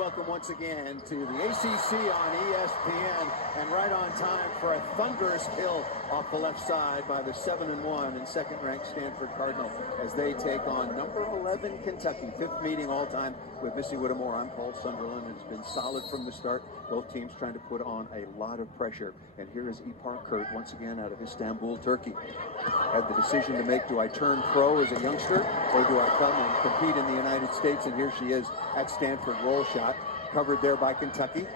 welcome once again to the ACC on ESPN, and right on time for a thunderous kill off the left side by the 7-1 and second-ranked Stanford Cardinal as they take on number 11 Kentucky. Fifth meeting all-time with Missy Whittemore. I'm Paul Sunderland. It's been solid from the start. Both teams trying to put on a lot of pressure. And here is Ipar Kurt once again out of Istanbul, Turkey. Had the decision to make, do I turn pro as a youngster or do I come and compete in the United States? And here she is at Stanford. Roll shot covered there by Kentucky.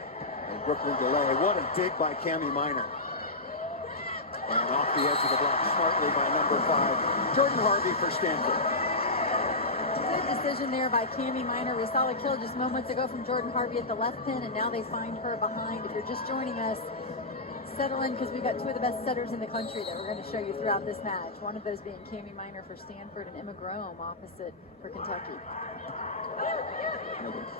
And Brooklyn DeLay. What a dig by Cami Minor. And off the edge of the block smartly by number 5, Jordan Harvey for Stanford. Good decision there by Cami Minor. We saw a kill just moments ago from Jordan Harvey at the left pin, and now they find her behind. If you're just joining us, settle in because we've got two of the best setters in the country that we're going to show you throughout this match. One of those being Cami Minor for Stanford and Emma Grome opposite for Kentucky.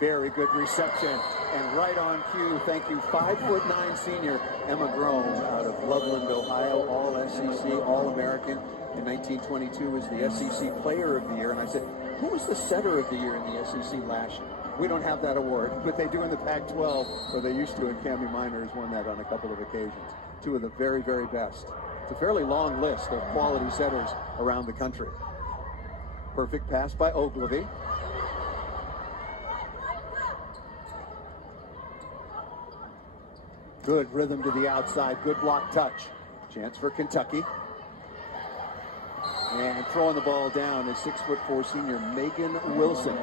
Very good reception and right on cue. Thank you, 5'9" senior Emma Grome out of Loveland, Ohio, all SEC, All-American. In 1922 was the SEC Player of the Year, and I said, who was the setter of the year in the SEC last year? We don't have that award, but they do in the Pac-12, or they used to, and Cami Minor has won that on a couple of occasions. Two of the very, very best. It's a fairly long list of quality setters around the country. Perfect pass by Ogilvy. Good rhythm to the outside, good block touch. Chance for Kentucky. And throwing the ball down is 6'4" senior Megan Wilson.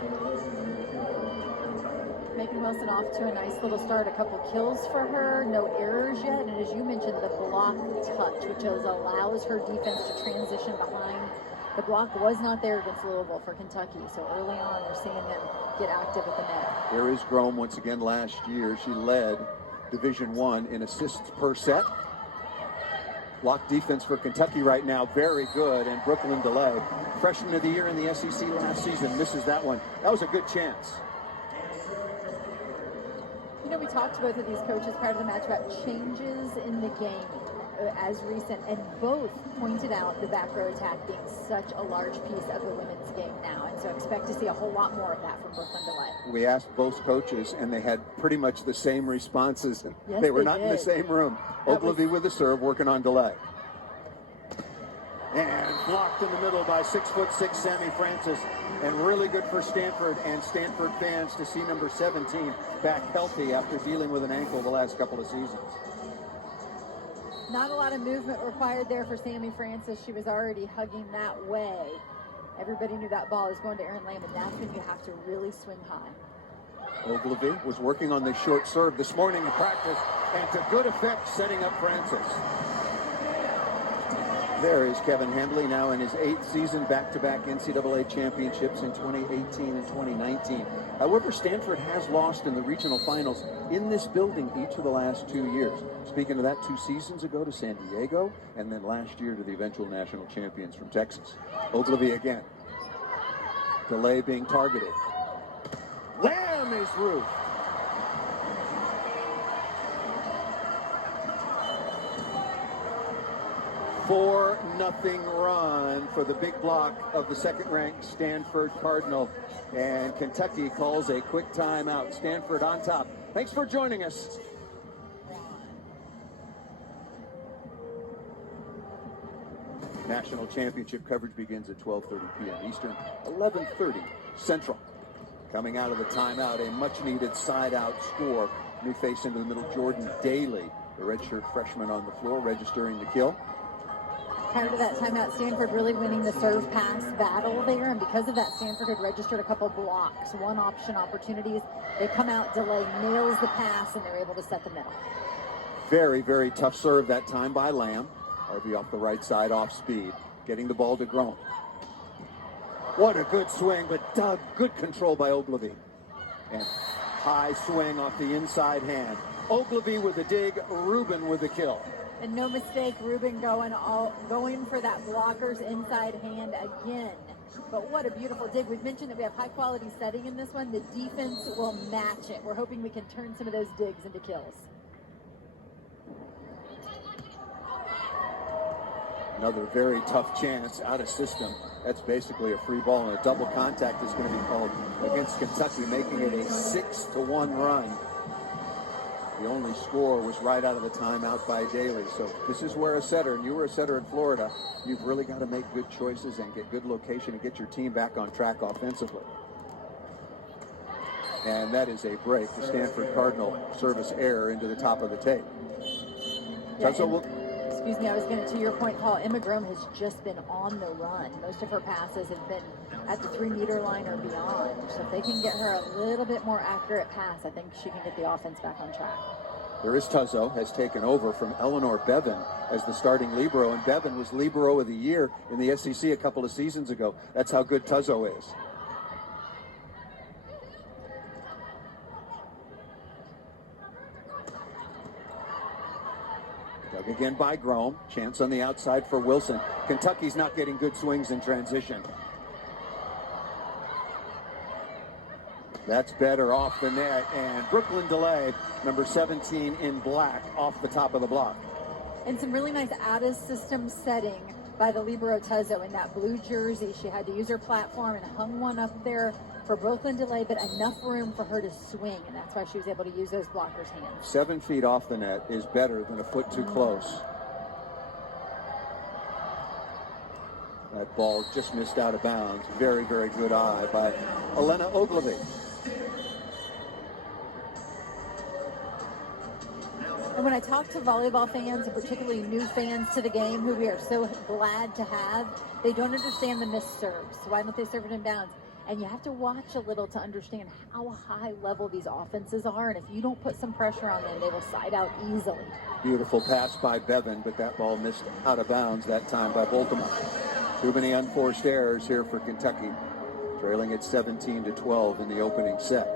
Megan Wilson off to a nice little start. A couple kills for her, no errors yet. And as you mentioned, the block touch, which allows her defense to transition behind. The block was not there against Louisville for Kentucky. So early on, we're seeing them get active at the net. There is Grome once again last year. She led Division I in assists per set. Block defense for Kentucky right now, very good. And Brooklyn DeLay, freshman of the year in the SEC last season, misses that one. That was a good chance. You know, we talked to both of these coaches prior to the match about changes in the game as recent, and both pointed out the back row attack being such a large piece of the women's game now, and so expect to see a whole lot more of that from Brooklyn DeLay. We asked both coaches, and they had pretty much the same responses. Yes, they were not in the same room. Ogilvy with the serve, working on DeLay. And blocked in the middle by 6'6" Sammy Francis. And really good for Stanford and Stanford fans to see number 17 back healthy after dealing with an ankle the last couple of seasons. Not a lot of movement required there for Sammy Francis. She was already hugging that way. Everybody knew that ball was going to Erin Lamb, and that's when you have to really swing high. Ogilvy was working on the short serve this morning in practice, and to good effect setting up Francis. There is Kevin Hambly, now in his 8th season, back-to-back NCAA championships in 2018 and 2019. However, Stanford has lost in the regional finals in this building each of the last 2 years. Speaking of that, 2 seasons ago to San Diego, and then last year to the eventual national champions from Texas. Ogilvy again. DeLay being targeted. Lamb is roofed. 4-0 run for the big block of the second-ranked Stanford Cardinal. And Kentucky calls a quick timeout. Stanford on top. Thanks for joining us. National championship coverage begins at 12:30 p.m. Eastern, 11:30 Central. Coming out of the timeout, a much-needed side-out score. New face into the middle, Jordan Daly, the redshirt freshman on the floor, registering the kill. Prior to that timeout, Stanford really winning the serve pass battle there, and because of that, Stanford had registered a couple blocks, one option opportunities. They come out, DeLay nails the pass, and they're able to set the middle. Very, very tough serve that time by Lamb. Harvey off the right side, off speed, getting the ball to Grome. What a good swing, but Doug, good control by Ogilvy. And high swing off the inside hand. Ogilvy with the dig, Rubin with the kill. And no mistake, Rubin going for that blocker's inside hand again. But what a beautiful dig. We've mentioned that we have high-quality setting in this one. The defense will match it. We're hoping we can turn some of those digs into kills. Another very tough chance out of system. That's basically a free ball, and a double contact is going to be called against Kentucky, making it a 6-1 run. The only score was right out of the timeout by Daly. So this is where a setter, and you were a setter in Florida, you've really got to make good choices and get good location and get your team back on track offensively. And that is a break. The Stanford Cardinal service error into the top of the tape. Excuse me, I was going to your point, Paul, Emma Grome has just been on the run. Most of her passes have been at the 3-meter line or beyond. So if they can get her a little bit more accurate pass, I think she can get the offense back on track. There is Tuzzo, has taken over from Eleanor Bevan as the starting libero, and Bevan was libero of the year in the SEC a couple of seasons ago. That's how good Tuzzo is. Dug again by Grome. Chance on the outside for Wilson. Kentucky's not getting good swings in transition. That's better off the net, and Brooklyn DeLay, number 17 in black, off the top of the block. And some really nice out-of-system setting by the libero Tuzzo in that blue jersey. She had to use her platform and hung one up there for Brooklyn DeLay, but enough room for her to swing, and that's why she was able to use those blockers' hands. 7 feet off the net is better than a foot too close. That ball just missed out of bounds. Very, very good eye by Elena Ogilvy. And when I talk to volleyball fans, and particularly new fans to the game, who we are so glad to have, they don't understand the missed serves. So why don't they serve it in bounds? And you have to watch a little to understand how high level these offenses are. And if you don't put some pressure on them, they will side out easily. Beautiful pass by Bevan, but that ball missed out of bounds that time by Baltimore. Too many unforced errors here for Kentucky, trailing at 17-12 in the opening set.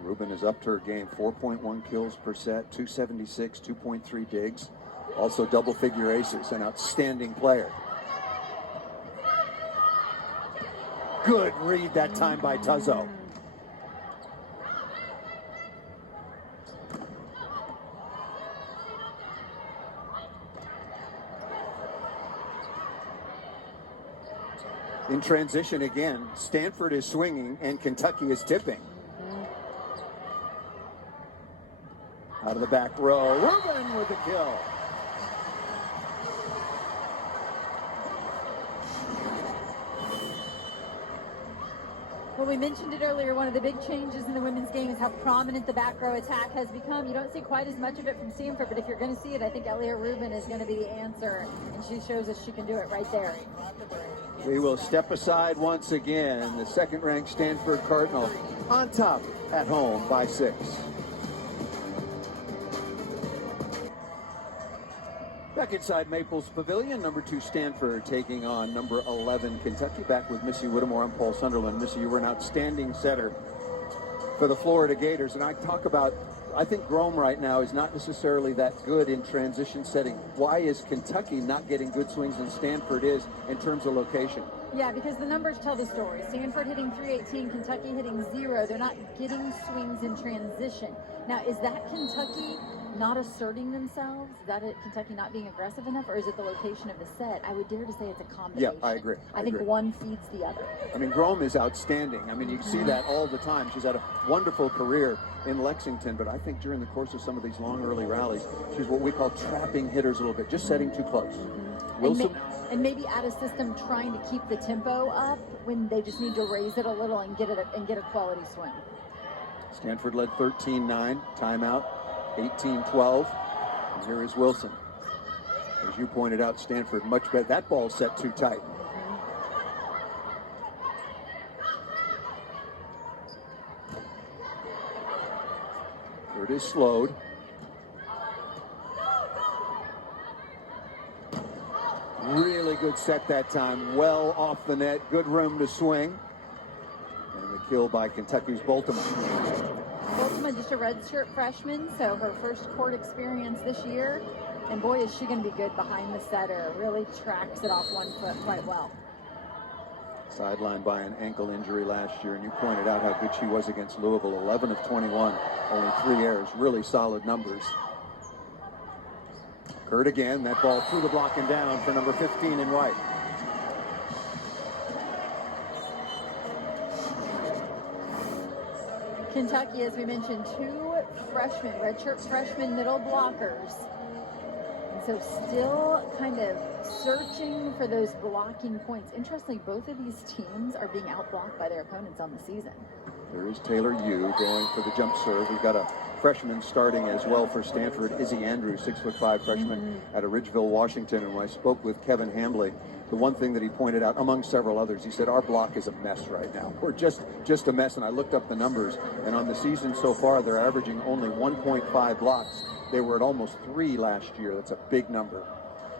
Rubin has upped her game, 4.1 kills per set, 276, 2.3 digs, also double-figure aces, an outstanding player. Good read that time by Tuzzo. In transition again, Stanford is swinging and Kentucky is tipping. Out of the back row, Rubin with the kill. Well, we mentioned it earlier, one of the big changes in the women's game is how prominent the back row attack has become. You don't see quite as much of it from Stanford, but if you're going to see it, I think Elliot Rubin is going to be the answer, and she shows us she can do it right there. We will step aside once again. The second-ranked Stanford Cardinal on top at home by 6. Back inside Maples Pavilion, number 2 Stanford taking on number 11 Kentucky. Back with Missy Whittemore. I'm Paul Sunderland. Missy, you were an outstanding setter for the Florida Gators. And I talk about, I think Grome right now is not necessarily that good in transition setting. Why is Kentucky not getting good swings and Stanford is in terms of location? Yeah, because the numbers tell the story. Stanford hitting 318, Kentucky hitting 0. They're not getting swings in transition. Now, is that Kentucky not asserting themselves? Is that Kentucky not being aggressive enough, or is it the location of the set? I would dare to say it's a combination. Yeah, I agree. I think one feeds the other. I mean, Grome is outstanding. I mean, you see that all the time. She's had a wonderful career in Lexington, but I think during the course of some of these long early rallies, she's what we call trapping hitters a little bit, just setting too close. Wilson. And maybe out of system trying to keep the tempo up when they just need to raise it a little and get a quality swing. Stanford led 13-9, timeout, 18-12. And here is Wilson. As you pointed out, Stanford much better. That ball set too tight. Here it is slowed. Really good set that time. Well off the net. Good room to swing. And the kill by Kentucky's Baltimore. Baltimore, just a redshirt freshman, so her first court experience this year. And boy, is she going to be good behind the setter. Really tracks it off one foot quite well. Sidelined by an ankle injury last year, and you pointed out how good she was against Louisville. 11 of 21, only 3 errors. Really solid numbers. Kurt again, that ball through the block and down for number 15 in white. Kentucky, as we mentioned, 2 freshmen, redshirt freshmen middle blockers. And so still kind of searching for those blocking points. Interestingly, both of these teams are being outblocked by their opponents on the season. There is Taylor Yu going for the jump serve. We've got a freshman starting as well for Stanford, Izzy Andrews, 6'5" freshman out of Ridgeville, Washington. And when I spoke with Kevin Hambley, the one thing that he pointed out, among several others, he said, our block is a mess right now. We're just a mess. And I looked up the numbers, and on the season so far, they're averaging only 1.5 blocks. They were at almost 3 last year. That's a big number.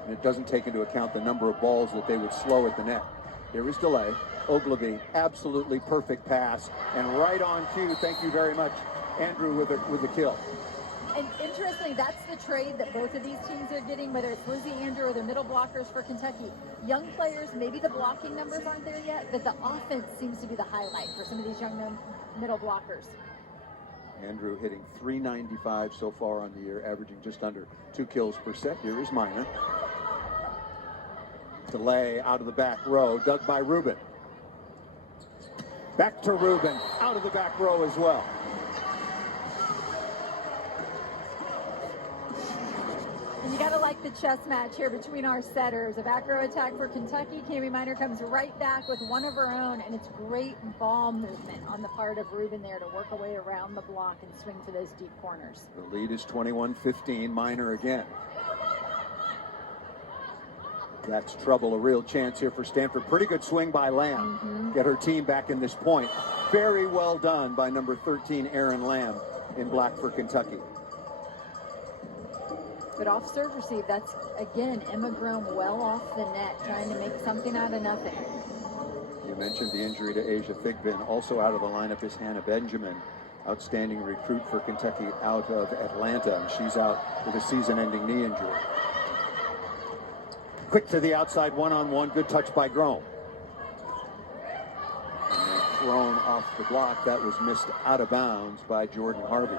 And it doesn't take into account the number of balls that they would slow at the net. Here is delay. Ogilvy, absolutely perfect pass. And right on cue, thank you very much, Andrew, with the kill. And interestingly, that's the trade that both of these teams are getting, whether it's Lizzie Andrew or the middle blockers for Kentucky. Young players, maybe the blocking numbers aren't there yet, but the offense seems to be the highlight for some of these young middle blockers. Andrew hitting .395 so far on the year, averaging just under 2 kills per set. Here is Minor. Delay out of the back row, dug by Rubin. Back to Rubin, out of the back row as well. And you got to like the chess match here between our setters. A back row attack for Kentucky. Cami Minor comes right back with one of her own, and it's great ball movement on the part of Rubin there to work her way around the block and swing for those deep corners. The lead is 21-15, Minor again. That's trouble, a real chance here for Stanford. Pretty good swing by Lamb. Get her team back in this point. Very well done by number 13, Erin Lamb, in black for Kentucky. But off serve receive, that's, again, Emma Grome well off the net, trying to make something out of nothing. You mentioned the injury to Asia Thigpen. Also out of the lineup is Hannah Benjamin, outstanding recruit for Kentucky out of Atlanta. And she's out with a season-ending knee injury. Quick to the outside, one-on-one, good touch by Grome. And thrown off the block, that was missed out of bounds by Jordan Harvey.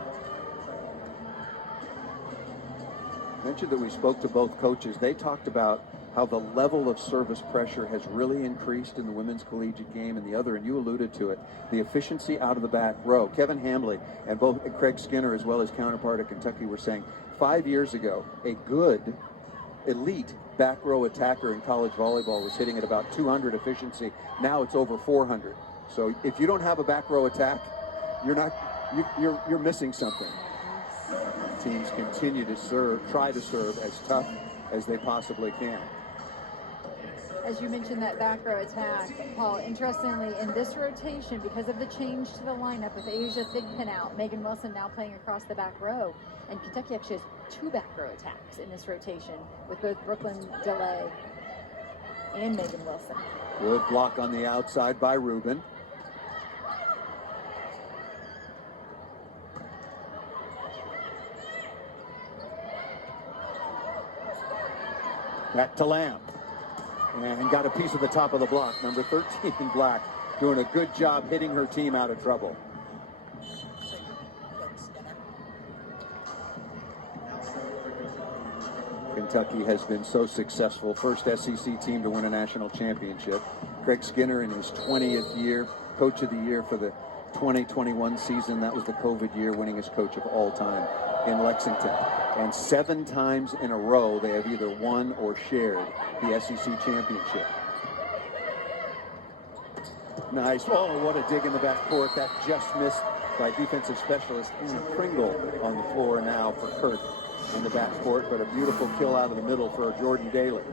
Mentioned that we spoke to both coaches. They talked about how the level of service pressure has really increased in the women's collegiate game, and the other, and you alluded to it, the efficiency out of the back row. Kevin Hambley and both Craig Skinner as well as counterpart at Kentucky were saying 5 years ago, a good elite back row attacker in college volleyball was hitting at about 200 efficiency. Now it's over 400. So if you don't have a back row attack, you're missing something. Teams continue to try to serve as tough as they possibly can. As you mentioned, that back row attack, Paul, interestingly, in this rotation, because of the change to the lineup with Asia Thigpen out, Megan Wilson now playing across the back row, and Kentucky actually has 2 back row attacks in this rotation with both Brooklyn DeLay and Megan Wilson. Good block on the outside by Rubin. Back to Lamb. And got a piece of the top of the block. Number 13 in black doing a good job hitting her team out of trouble. Kentucky has been so successful. First SEC team to win a national championship. Craig Skinner in his 20th year, coach of the year for the 2021 season. That was the COVID year, winningest coach of all time in Lexington. And 7 times in a row, they have either won or shared the SEC championship. Nice. Oh, what a dig in the backcourt. That just missed by defensive specialist Anna Pringle on the floor now for Kurt in the backcourt, but a beautiful kill out of the middle for Jordan Daly.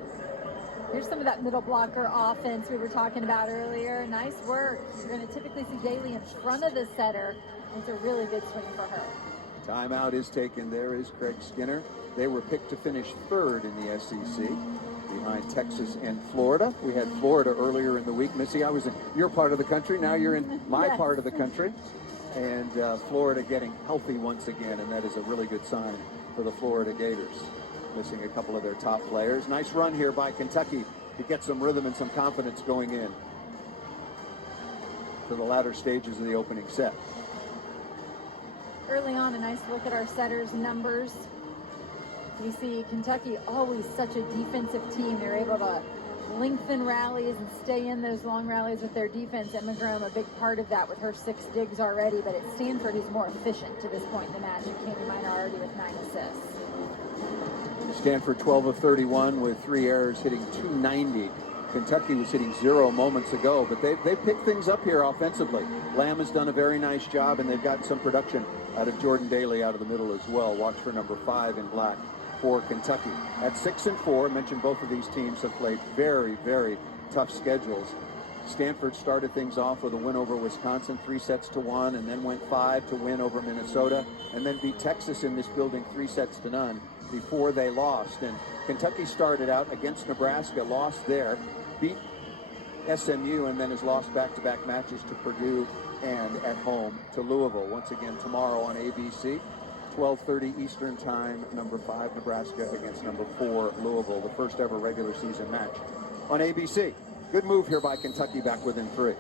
Here's some of that middle blocker offense we were talking about earlier. Nice work. You're going to typically see Daly in front of the setter. It's a really good swing for her. Timeout is taken. There is Craig Skinner. They were picked to finish 3rd in the SEC, behind Texas and Florida. We had Florida earlier in the week. Missy, I was in your part of the country. Now you're in my part of the country. And Florida getting healthy once again, and that is a really good sign for the Florida Gators. Missing a couple of their top players. Nice run here by Kentucky to get some rhythm and some confidence going in to the latter stages of the opening set. Early on, a nice look at our setters' numbers. We see Kentucky always such a defensive team. They're able to lengthen rallies and stay in those long rallies with their defense. Emma Graham, a big part of that with her 6 digs already, but it's Stanford who's more efficient to this point in the match, and Kami Minor already with 9 assists. Stanford 12 of 31 with 3 errors, hitting .290. Kentucky was hitting 0 moments ago, but they picked things up here offensively. Lamb has done a very nice job, and they've got some production out of Jordan Daly out of the middle as well. Watch for number 5 in black for Kentucky. At 6 and 4, I mentioned both of these teams have played very, very tough schedules. Stanford started things off with a win over Wisconsin, 3-1, and then went 5 to win over Minnesota, and then beat Texas in this building 3-0 before they lost. And Kentucky started out against Nebraska, lost there, beat SMU, and then has lost back-to-back matches to Purdue and at home to Louisville. Once again tomorrow on ABC, 12:30 Eastern Time, number 5 Nebraska against number 4 Louisville, the first ever regular season match on ABC. Good move here by Kentucky, back within 3.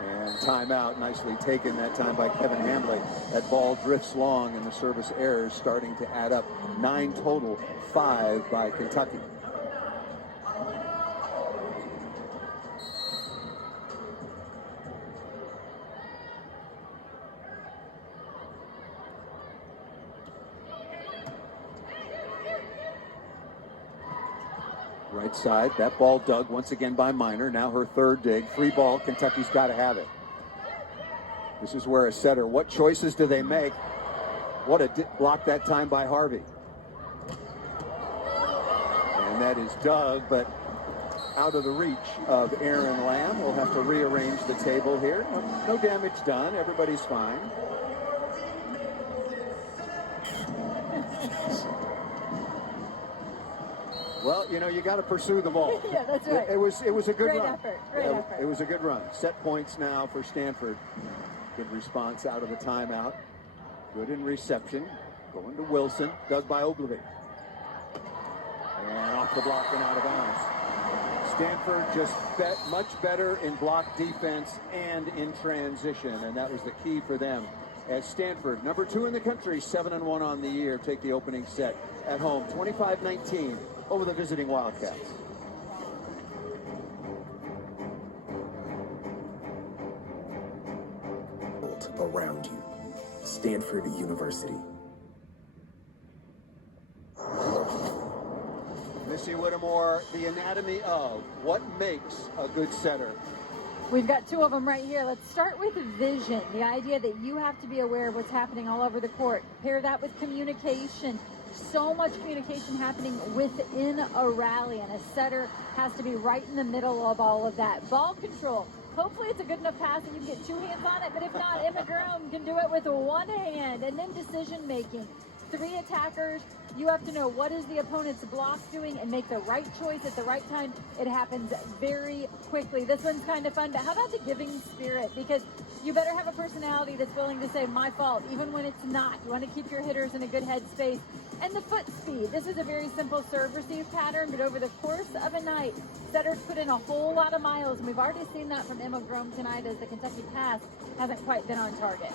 And timeout, nicely taken that time by Kevin Hambley. That ball drifts long, and the service errors starting to add up. 9 total, 5 by Kentucky. Right side, that ball dug once again by Minor. Now her 3rd dig. Free ball, Kentucky's got to have it. This is where a setter, what choices do they make? What a block that time by Harvey. And that is dug, but out of the reach of Aaron Lamb. We'll have to rearrange the table here. No damage done, everybody's fine. Well, you know, you got to pursue the ball. Yeah, that's right. It was a good Great run. Effort. Great effort. It was a good run. Set points now for Stanford. Good response out of the timeout. Good in reception. Going to Wilson. Dug by Ogilvy. And off the block and out of bounds. Stanford just much better in block defense and in transition, and that was the key for them. As Stanford, number 2 in the country, 7-1 on the year, take the opening set at home, 25-19 over the visiting Wildcats. Around you. Stanford University. Missy Whittemore, the anatomy of what makes a good setter. We've got 2 of them right here. Let's start with vision. The idea that you have to be aware of what's happening all over the court. Pair that with communication. So much communication happening within a rally, and a setter has to be right in the middle of all of that. Ball control. Hopefully it's a good enough pass that you can get 2 hands on it, but if not, Emma Graham can do it with 1 hand. And then decision making. 3 attackers. You have to know what is the opponent's block doing and make the right choice at the right time. It happens very quickly. This one's kind of fun, but how about the giving spirit? Because you better have a personality that's willing to say, my fault, even when it's not. You want to keep your hitters in a good headspace. And the foot speed. This is a very simple serve-receive pattern, but over the course of a night, setters put in a whole lot of miles, and we've already seen that from Emma Graham tonight as the Kentucky pass hasn't quite been on target.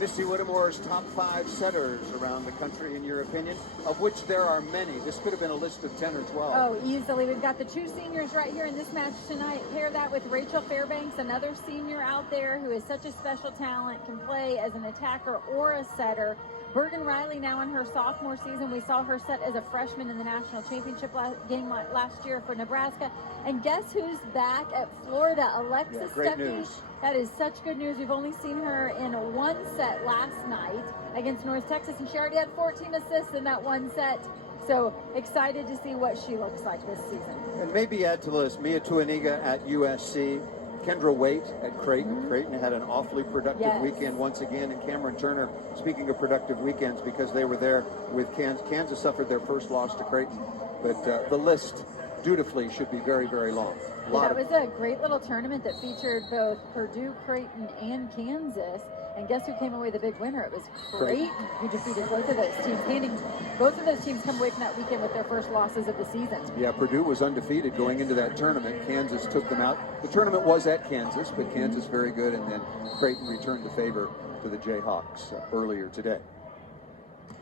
Missy Whittemore's top 5 setters around the country, in your opinion, of which there are many. This could have been a list of 10 or 12. Oh, easily. We've got the 2 seniors right here in this match tonight. Pair that with Rachel Fairbanks, another senior out there who is such a special talent, can play as an attacker or a setter. Bergen Riley now in her sophomore season. We saw her set as a freshman in the national championship game last year for Nebraska. And guess who's back at Florida? Alexis great Stuckey. news. That is such good news. We've only seen her in 1 set last night against North Texas, and she already had 14 assists in that 1 set. So excited to see what she looks like this season. And maybe add to the list, Mia Tuaniga at USC, Kendra Waite at Creighton. Mm-hmm. Creighton had an awfully productive weekend once again, and Cameron Turner, speaking of productive weekends, because they were there with Kansas. Kansas suffered their first loss to Creighton, but the list dutifully should be very, very long. That was a great little tournament that featured both Purdue, Creighton, and Kansas. And guess who came away the big winner? It was Creighton, who defeated both of those teams. Both of those teams come away from that weekend with their first losses of the season. Yeah, Purdue was undefeated going into that tournament. Kansas took them out. The tournament was at Kansas, but Kansas very good, and then Creighton returned the favor to the Jayhawks earlier today.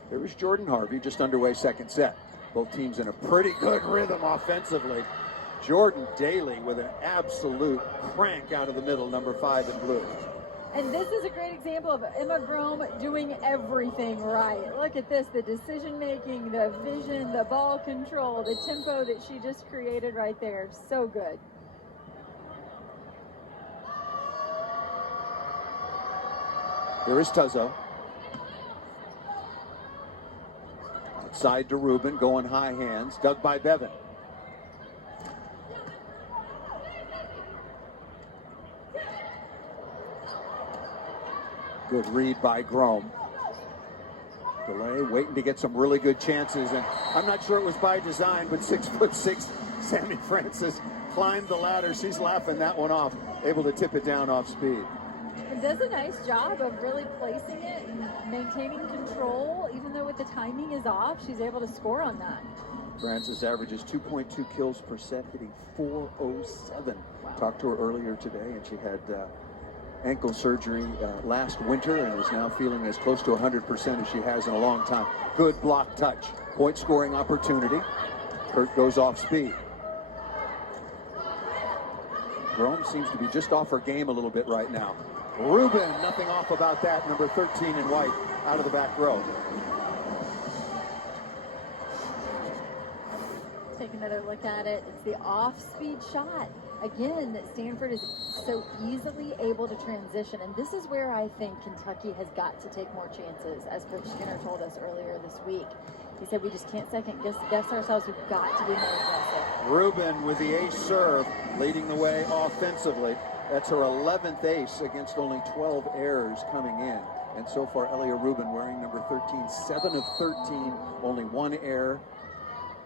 There was Jordan Harvey, just underway second set. Both teams in a pretty good rhythm offensively. Jordan Daly with an absolute crank out of the middle, number 5 in blue. And this is a great example of Emma Grome doing everything right. Look at this, the decision making, the vision, the ball control, the tempo that she just created right there. So good. Here is Tuzzo. Outside to Rubin, going high hands, dug by Bevan. Good read by Grome. Delay, waiting to get some really good chances, and I'm not sure it was by design, but 6'6" Sammy Francis climbed the ladder. She's laughing that one off, able to tip it down off speed. And does a nice job of really placing it and maintaining control, even though with the timing is off, she's able to score on that. Francis averages 2.2 kills per set, hitting .407. Wow. Talked to her earlier today, and she had ankle surgery last winter and is now feeling as close to 100% as she has in a long time. Good block touch. Point scoring opportunity. Kurt goes off speed. Grome seems to be just off her game a little bit right now. Rubin, nothing off about that. Number 13 in white, out of the back row. Take another look at it. It's the off-speed shot. Again, that Stanford is so easily able to transition. And this is where I think Kentucky has got to take more chances, as Coach Skinner told us earlier this week. He said we just can't second guess ourselves. We've got to be more aggressive. Rubin with the ace serve, leading the way offensively. That's her 11th ace against only 12 errors coming in. And so far, Elia Rubin wearing number 13, 7 of 13, only 1 error.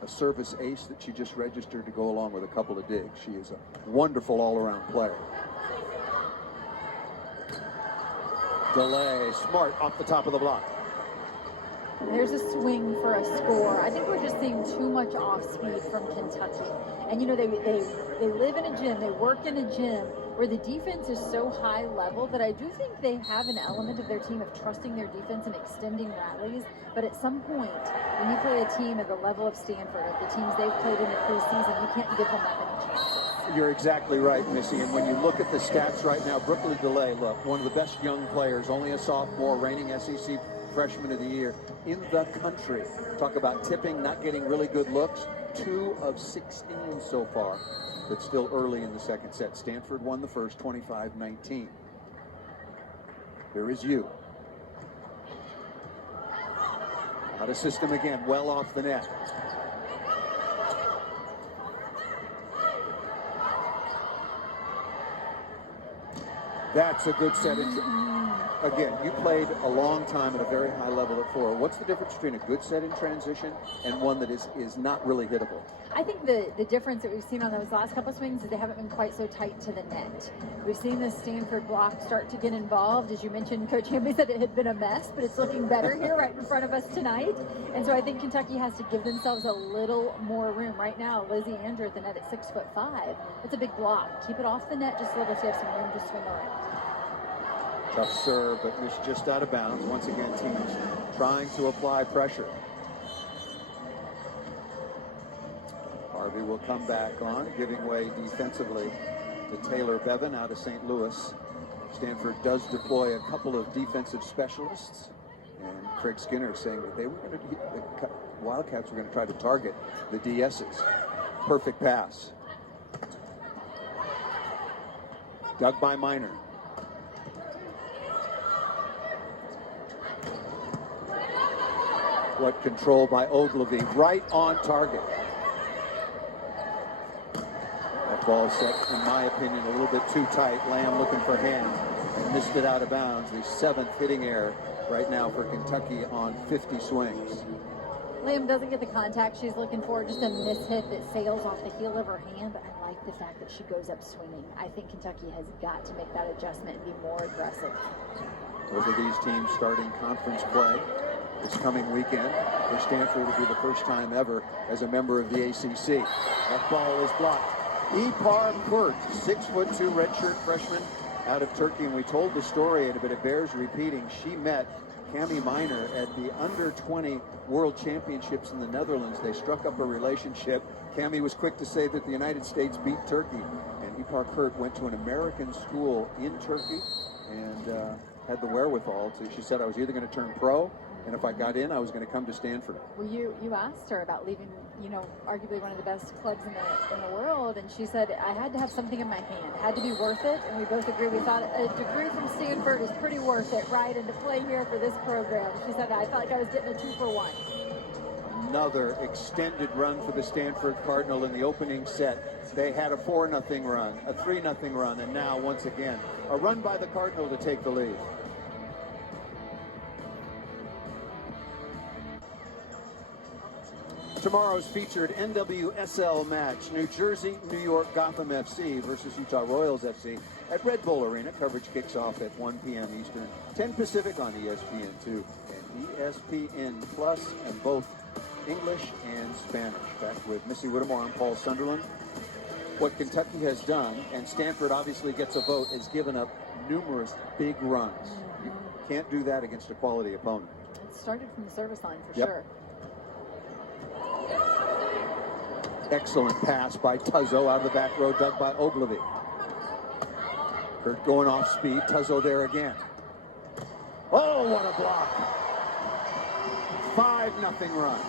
A service ace that she just registered to go along with a couple of digs. She is a wonderful all-around player. Delay, smart off the top of the block. There's a swing for a score. I think we're just seeing too much off speed from Kentucky. And you know, they live in a gym, they work in a gym where the defense is so high level that I do think they have an element of their team of trusting their defense and extending rallies. But at some point, when you play a team at the level of Stanford, of the teams they've played in the preseason, you can't give them that many chances. You're exactly right, Missy. And when you look at the stats right now, Brooklyn DeLay, look, one of the best young players, only a sophomore, reigning SEC Freshman of the Year in the country. Talk about tipping, not getting really good looks. 2 of 16 so far, but still early in the second set. Stanford won the first, 25-19. Here is Yu. Out of system again, well off the net. That's a good set. Again, you played a long time at a very high level at 4. What's the difference between a good set in transition and one that is not really hittable? I think the difference that we've seen on those last couple of swings is they haven't been quite so tight to the net. We've seen the Stanford block start to get involved. As you mentioned, Coach Hamby said it had been a mess, but it's looking better here right in front of us tonight. And so I think Kentucky has to give themselves a little more room. Right now, Lizzie Andrew at the net at 6'5". It's a big block. Keep it off the net just a little so you have some room to swing around. Tough serve, but missed just out of bounds. Once again, teams trying to apply pressure. Harvey will come back on, giving way defensively to Taylor Bevan out of St. Louis. Stanford does deploy a couple of defensive specialists, and Craig Skinner saying that they were going to, the Wildcats were going to try to target the DSs. Perfect pass. Dug by Minor. What control by Ogilvy, right on target. That ball is set, in my opinion, a little bit too tight. Lamb looking for hands and missed it out of bounds. The 7th hitting error right now for Kentucky on 50 swings. Lamb doesn't get the contact she's looking for, just a mishit that sails off the heel of her hand, but I like the fact that she goes up swinging. I think Kentucky has got to make that adjustment and be more aggressive. Both of these teams starting conference play this coming weekend. For Stanford, will be the first time ever as a member of the ACC. That ball is blocked. Ipar Kurt, 6'2" redshirt freshman out of Turkey, and we told the story, but it bears repeating. She met Cami Minor at the under-20 World Championships in the Netherlands. They struck up a relationship. Cami was quick to say that the United States beat Turkey, and Ipar Kurt went to an American school in Turkey and had the wherewithal to. She said, I was either going to turn pro, and if I got in, I was going to come to Stanford. Well, you asked her about leaving, arguably one of the best clubs in the world, and she said, I had to have something in my hand. It had to be worth it, and we both agree. We thought a degree from Stanford is pretty worth it, right? And to play here for this program, she said, I felt like I was getting a 2-for-1. Another extended run for the Stanford Cardinal in the opening set. They had a 4-0 run, a 3-0 run, and now, once again, a run by the Cardinal to take the lead. Tomorrow's featured NWSL match, New Jersey, New York Gotham FC versus Utah Royals FC at Red Bull Arena. Coverage kicks off at 1 p.m. Eastern, 10 Pacific on ESPN2 and ESPN Plus, and both English and Spanish. Back with Missy Whittemore and Paul Sunderland. What Kentucky has done, and Stanford obviously gets a vote, is given up numerous big runs. You can't do that against a quality opponent. It started from the service line for sure. Excellent pass by Tuzzo out of the back row, dug by Oglevie. Kurt going off speed, Tuzzo there again. Oh, what a block. 5-0 run.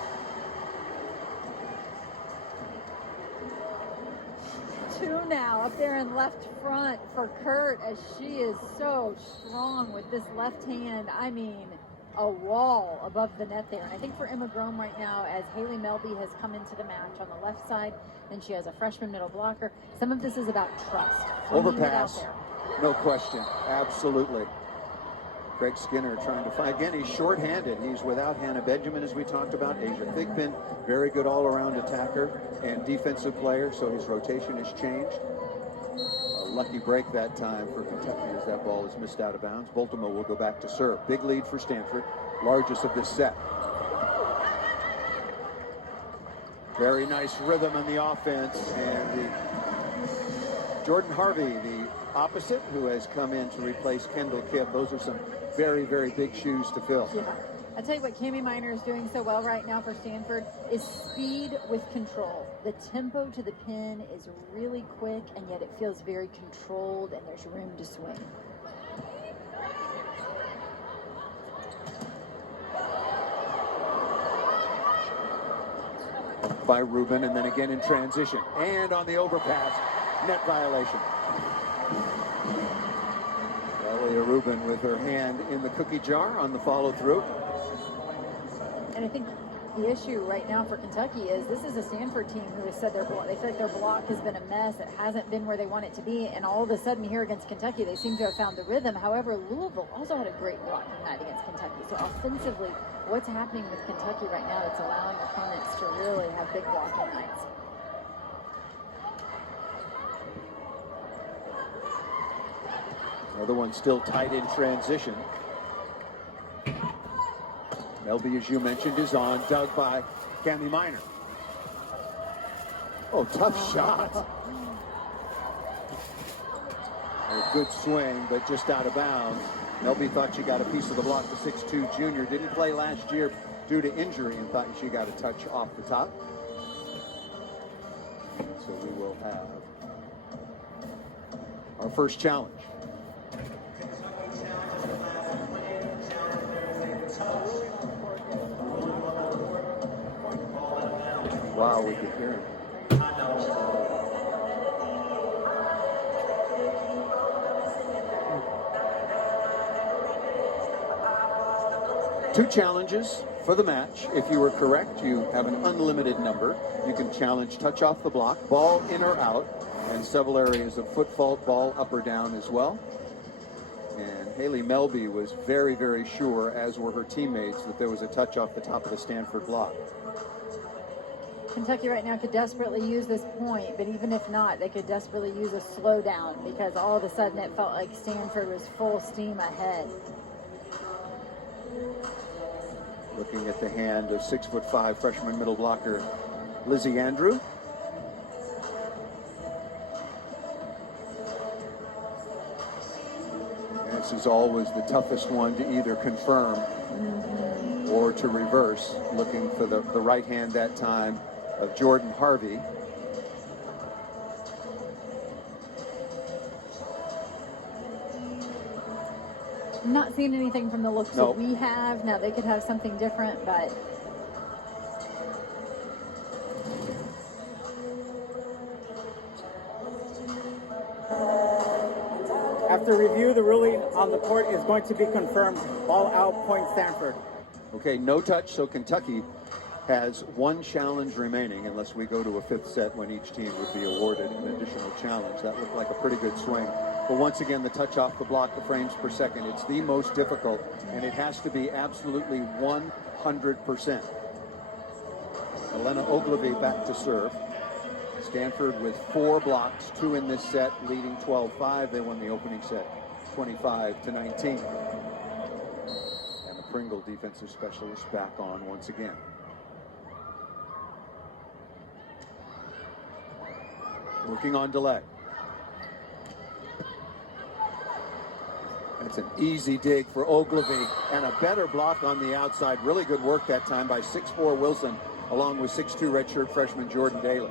Two now up there in left front for Kurt, as she is so strong with this left hand. I mean, a wall above the net there. And I think for Emma Grome right now, as Haley Melby has come into the match on the left side, and she has a freshman middle blocker, some of this is about trust. Overpass, no question, absolutely. Greg Skinner trying to find, again, he's shorthanded. He's without Hannah Benjamin, as we talked about. Asia Thigpen, very good all-around attacker and defensive player, so his rotation has changed. A lucky break that time for Kentucky as that ball is missed out of bounds. Baltimore will go back to serve. Big lead for Stanford, largest of this set. Very nice rhythm in the offense, and Jordan Harvey, the opposite, who has come in to replace Kendall Kipp. Those are some very, very big shoes to fill. Yeah. I tell you what, Cami Minor is doing so well right now for Stanford is speed with control. The tempo to the pin is really quick, and yet it feels very controlled, and there's room to swing. By Rubin, and then again in transition. And on the overpass, net violation. Elia Rubin with her hand in the cookie jar on the follow-through. And I think the issue right now for Kentucky is this is a Stanford team who has said they feel like their block has been a mess. It hasn't been where they want it to be. And all of a sudden here against Kentucky, they seem to have found the rhythm. However, Louisville also had a great blocking night against Kentucky. So offensively, what's happening with Kentucky right now that's allowing opponents to really have big blocking nights? Another one still tight in transition. Melby, as you mentioned, is on, dug by Cami Minor. Oh, tough shot. A good swing, but just out of bounds. Melby thought she got a piece of the block. The 6'2" junior didn't play last year due to injury and thought she got a touch off the top. So we will have our first challenge. Wow, we could hear him. Two challenges for the match. If you are correct, you have an unlimited number. You can challenge touch off the block, ball in or out, and several areas of foot fault, ball up or down as well. And Haley Melby was very, very sure, as were her teammates, that there was a touch off the top of the Stanford block. Kentucky right now could desperately use this point, but even if not, they could desperately use a slowdown because all of a sudden it felt like Stanford was full steam ahead. Looking at the hand of 6'5" freshman middle blocker Lizzie Andrew. And this is always the toughest one to either confirm or to reverse. Looking for the right hand that time of Jordan Harvey. I'm not seeing anything from the looks that we have. Now, they could have something different, but... After review, the ruling on the court is going to be confirmed. Ball out, point Stanford. Okay, no touch, so Kentucky has one challenge remaining unless we go to a fifth set when each team would be awarded an additional challenge. That looked like a pretty good swing. But once again, the touch off the block, the frames per second, it's the most difficult, and it has to be absolutely 100%. Elena Ogilvie back to serve. Stanford with 4 blocks, 2 in this set, leading 12-5. They won the opening set 25-19. And the Pringle defensive specialist back on once again. Working on delay. That's an easy dig for Ogilvie, and a better block on the outside. Really good work that time by 6'4" Wilson, along with 6'2" redshirt freshman Jordan Daly.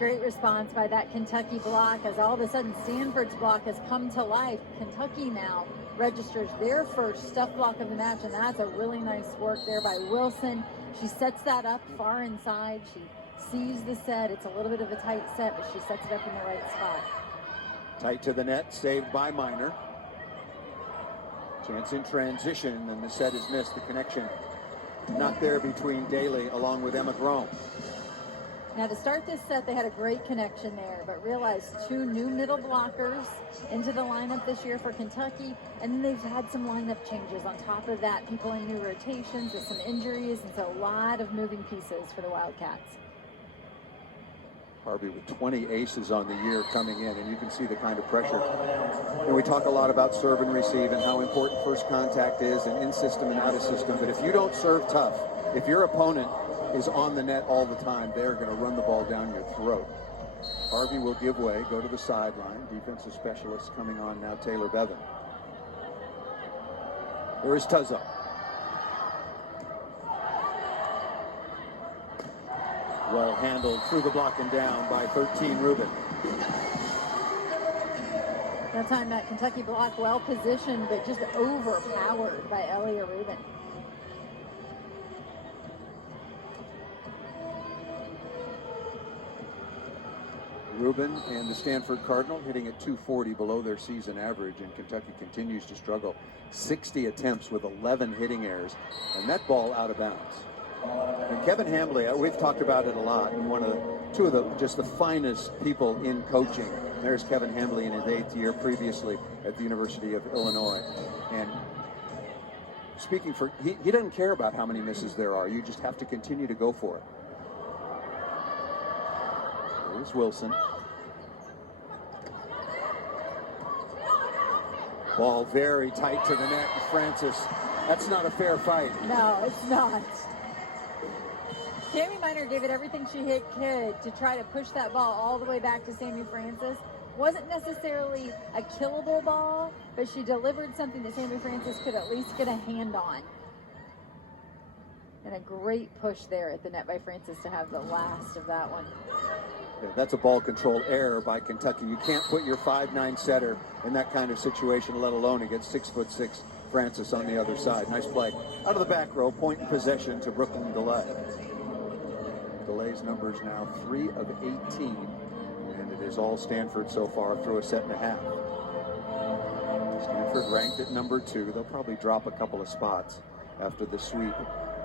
Great response by that Kentucky block, as all of a sudden Stanford's block has come to life. Kentucky now registers their first stuff block of the match, and that's a really nice work there by Wilson. She sets that up far inside. She sees the set. It's a little bit of a tight set, but she sets it up in the right spot. Tight to the net, saved by Minor. Chance in transition, and the set is missed. The connection not there between Daly along with Emma Grome. Now, to start this set, they had a great connection there, but realized 2 new middle blockers into the lineup this year for Kentucky, and then they've had some lineup changes on top of that, people in new rotations with some injuries, and so a lot of moving pieces for the Wildcats. Harvey with 20 aces on the year coming in, and you can see the kind of pressure. And we talk a lot about serve and receive and how important first contact is, and in system and out of system, but if you don't serve tough, if your opponent is on the net all the time, they're going to run the ball down your throat. Harvey will give way, go to the sideline. Defensive specialist coming on now, Taylor Bevan. There is Tuzzo. Well handled through the block and down by 13 Rubin. That time that Kentucky block well positioned, but just overpowered by Elia Rubin. Rubin and the Stanford Cardinal hitting at 240 below their season average, and Kentucky continues to struggle. 60 attempts with 11 hitting errors, and that ball out of bounds. And Kevin Hambly, we've talked about it a lot, and two of the finest people in coaching. There's Kevin Hambly in his 8th year previously at the University of Illinois. And speaking for, he doesn't care about how many misses there are. You just have to continue to go for it. Here's Wilson. Ball very tight to the net. Francis, that's not a fair fight. No, it's not. Tammy Minor gave it everything she could to try to push that ball all the way back to Sammy Francis. Wasn't necessarily a killable ball, but she delivered something that Sammy Francis could at least get a hand on. And a great push there at the net by Francis to have the last of that one. Yeah, that's a ball control error by Kentucky. You can't put your 5'9" setter in that kind of situation, let alone against 6'6" Francis on the other side. Nice play. Out of the back row, point and possession to Brooklyn Delay. Delay's numbers now 3 of 18, and it is all Stanford so far through a set and a half. Stanford ranked at number 2. They'll probably drop a couple of spots after the sweep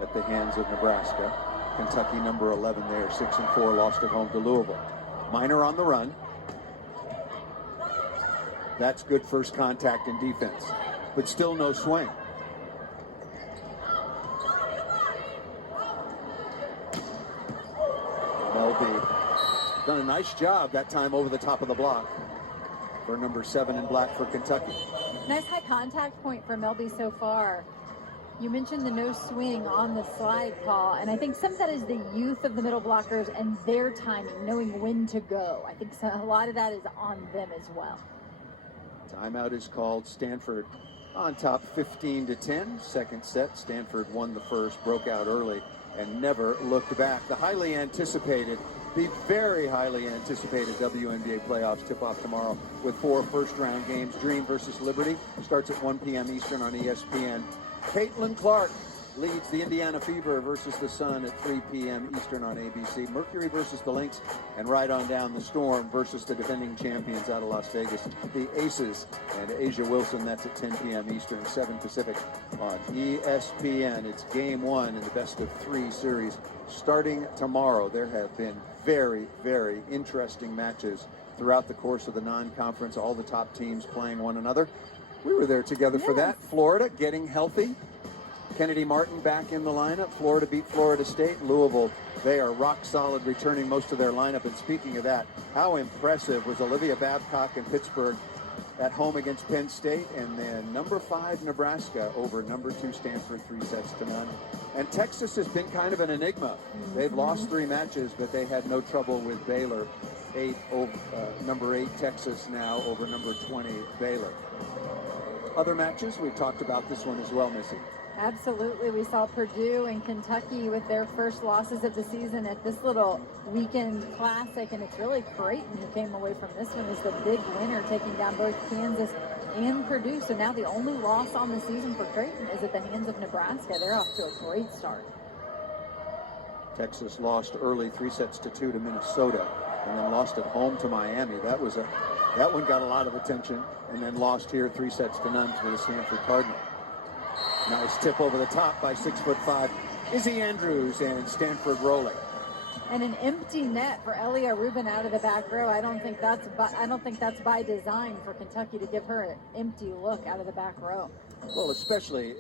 at the hands of Nebraska. Kentucky number 11 there, 6-4, lost at home to Louisville. Minor on the run. That's good first contact in defense, but still no swing. Melby done a nice job that time over the top of the block for number 7 in black for Kentucky. Nice high contact point for Melby so far. You mentioned the no swing on the slide, Paul, and I think some of that is the youth of the middle blockers and their timing, knowing when to go. I think a lot of that is on them as well. Timeout is called. Stanford on top 15-10. Second set, Stanford won the first, broke out early, and never looked back. The very highly anticipated WNBA playoffs tip off tomorrow with 4 first-round games. Dream versus Liberty starts at 1 p.m. Eastern on ESPN. Caitlin Clark leads the Indiana Fever versus the Sun at 3 p.m. Eastern on ABC. Mercury versus the Lynx, and right on down the Storm versus the defending champions out of Las Vegas, the Aces and Asia Wilson. That's at 10 p.m. Eastern, 7 Pacific on ESPN. It's game 1 in the best-of-3 series starting tomorrow. There have been very, very interesting matches throughout the course of the non-conference, all the top teams playing one another. We were there together for that. Florida getting healthy. Kennedy Martin back in the lineup. Florida beat Florida State. Louisville, they are rock solid, returning most of their lineup. And speaking of that, how impressive was Olivia Babcock in Pittsburgh at home against Penn State? And then number 5 Nebraska over number 2 Stanford, 3-0. And Texas has been kind of an enigma. They've lost 3 matches, but they had no trouble with Baylor. Number 8 Texas now over number 20 Baylor. Other matches, we've talked about this one as well, Missy. Absolutely. We saw Purdue and Kentucky with their first losses of the season at this little weekend classic, and it's really Creighton who came away from this one as the big winner, taking down both Kansas and Purdue. So now the only loss on the season for Creighton is at the hands of Nebraska. They're off to a great start. Texas lost early 3-2 to Minnesota, and then lost at home to Miami. That one got a lot of attention, and then lost here 3-0 to the Stanford Cardinal. Nice tip over the top by 6'5" Izzy Andrews, and Stanford rolling. And an empty net for Elia Rubin out of the back row. I don't think that's by design for Kentucky to give her an empty look out of the back row. Well, especially,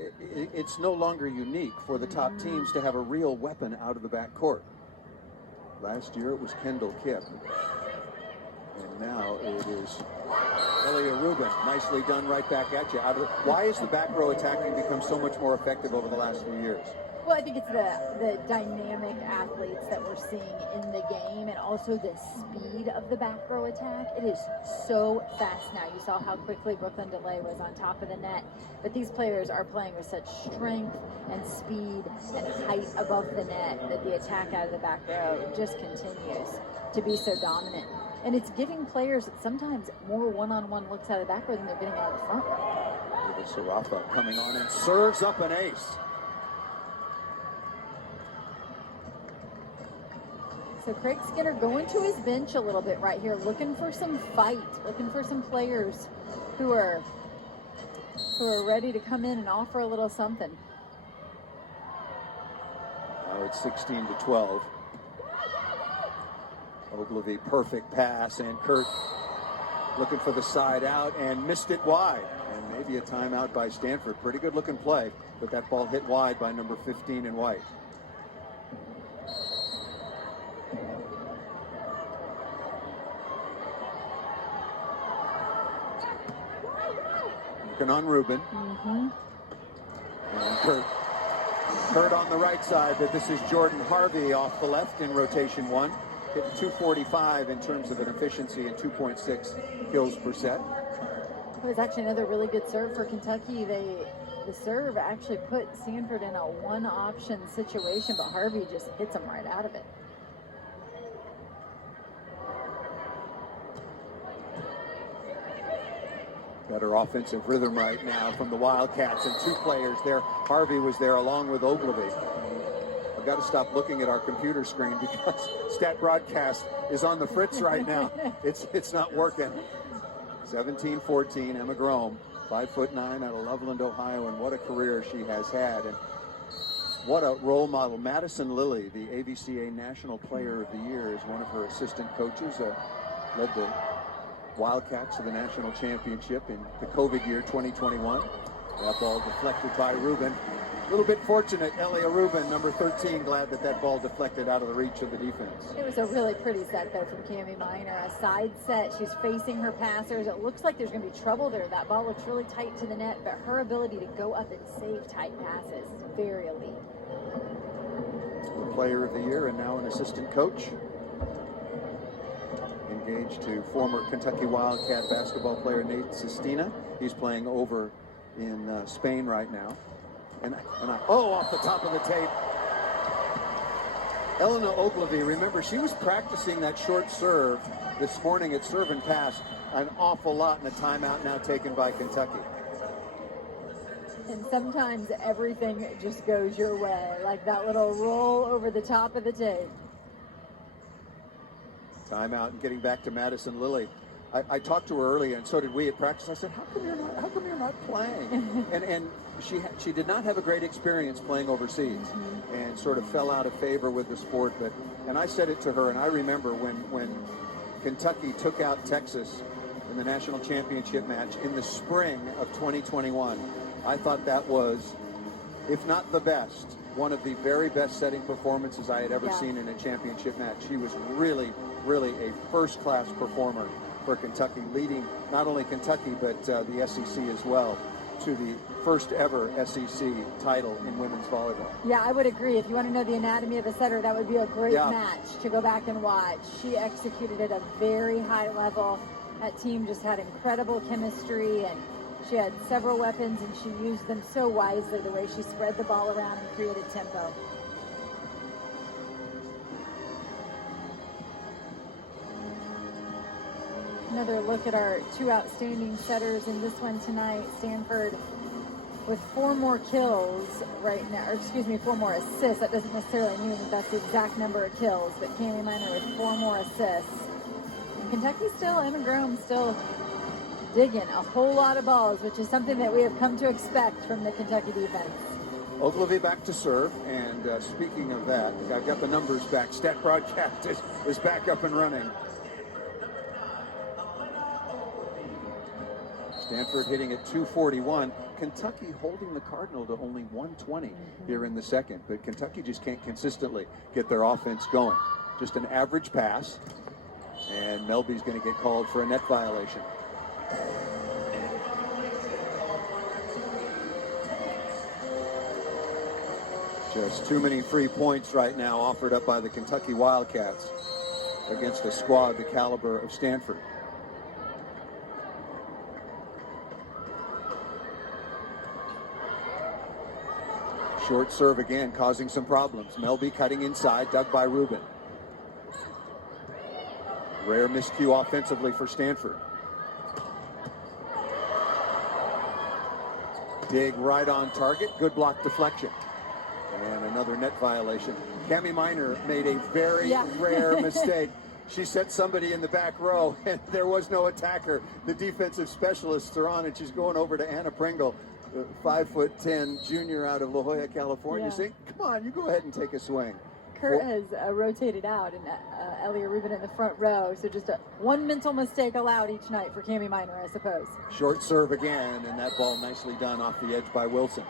it's no longer unique for the top teams to have a real weapon out of the back court. Last year it was Kendall Kipp, and now it is Elia Rubin. Nicely done, right back at you. Why has the back row attacking become so much more effective over the last few years? Well, I think it's the dynamic athletes that we're seeing in the game, and also the speed of the back row attack. It is so fast now. You saw how quickly Brooklyn DeLay was on top of the net. But these players are playing with such strength and speed and height above the net that the attack out of the back row just continues to be so dominant. And it's giving players sometimes more one-on-one looks out of the back row than they're getting out of the front row. Sarafa coming on and serves up an ace. So Craig Skinner going to his bench a little bit right here, looking for some fight, looking for some players who are ready to come in and offer a little something. Now it's 16-12. Ogilvy, perfect pass, and Kurt looking for the side out and missed it wide. And maybe a timeout by Stanford. Pretty good looking play, but that ball hit wide by number 15 in white. Looking on Rubin. And Kurt on the right side, but this is Jordan Harvey off the left in rotation 1. Hit 245 in terms of an efficiency and 2.6 kills per set. It was actually another really good serve for Kentucky. The serve actually put Stanford in a one-option situation, but Harvey just hits them right out of it. Better offensive rhythm right now from the Wildcats, and 2 players there. Harvey was there along with Ogilvy. I've got to stop looking at our computer screen because Stat Broadcast is on the fritz right now. It's not working. 17-14, Emma Grome, 5'9" out of Loveland, Ohio, and what a career she has had. And what a role model. Madison Lilly, the AVCA National Player of the Year, is one of her assistant coaches, led the Wildcats to the national championship in the COVID year 2021. That ball deflected by Rubin. A little bit fortunate, Elia Rubin, number 13, glad that that ball deflected out of the reach of the defense. It was a really pretty set, though, from Cami Minor. A side set. She's facing her passers. It looks like there's going to be trouble there. That ball looks really tight to the net, but her ability to go up and save tight passes is very elite. Player of the year and now an assistant coach. Engaged to former Kentucky Wildcat basketball player Nate Sestina. He's playing over in Spain right now. Off the top of the tape. Elena Ogilvie, remember, she was practicing that short serve this morning at Serve and Pass an awful lot in a timeout now taken by Kentucky. And sometimes everything just goes your way, like that little roll over the top of the tape. Timeout and getting back to Madison Lilly. I talked to her earlier, and so did we at practice. I said, how come you're not playing? and she did not have a great experience playing overseas, and sort of fell out of favor with the sport. And I said it to her, and I remember when Kentucky took out Texas in the national championship match in the spring of 2021. I thought that was, if not the best, one of the very best setting performances I had ever seen in a championship match. She was really, really a first-class performer for Kentucky, leading not only Kentucky but the SEC as well to the first ever SEC title in women's volleyball. Yeah, I would agree. If you want to know the anatomy of a setter, that would be a great match to go back and watch. She executed at a very high level. That team just had incredible chemistry, and she had several weapons, and she used them so wisely, the way she spread the ball around and created tempo. Another look at our two outstanding setters in this one tonight. Stanford with 4 more kills right now, or excuse me, 4 more assists. That doesn't necessarily mean that that's the exact number of kills, but Cami Minor with 4 more assists. And Kentucky still, Emma Grome still digging a whole lot of balls, which is something that we have come to expect from the Kentucky defense. Ogilvie back to serve, and speaking of that, I've got the numbers back. Stat broadcast is back up and running. Stanford hitting at 241. Kentucky holding the Cardinal to only 120 here in the second, but Kentucky just can't consistently get their offense going. Just an average pass, and Melby's going to get called for a net violation. Just too many free points right now offered up by the Kentucky Wildcats against a squad the caliber of Stanford. Short serve again, causing some problems. Melby cutting inside, dug by Rubin. Rare miscue offensively for Stanford. Dig right on target, good block deflection. And another net violation. Cami Minor made a very rare mistake. She set somebody in the back row, and there was no attacker. The defensive specialists are on, and she's going over to Anna Pringle, the 5'10" junior out of La Jolla, California. Saying, come on, you go ahead and take a swing. Kurt has rotated out, and Elia Rubin in the front row. So just one mental mistake allowed each night for Cami Minor, I suppose. Short serve again, and that ball nicely done off the edge by Wilson.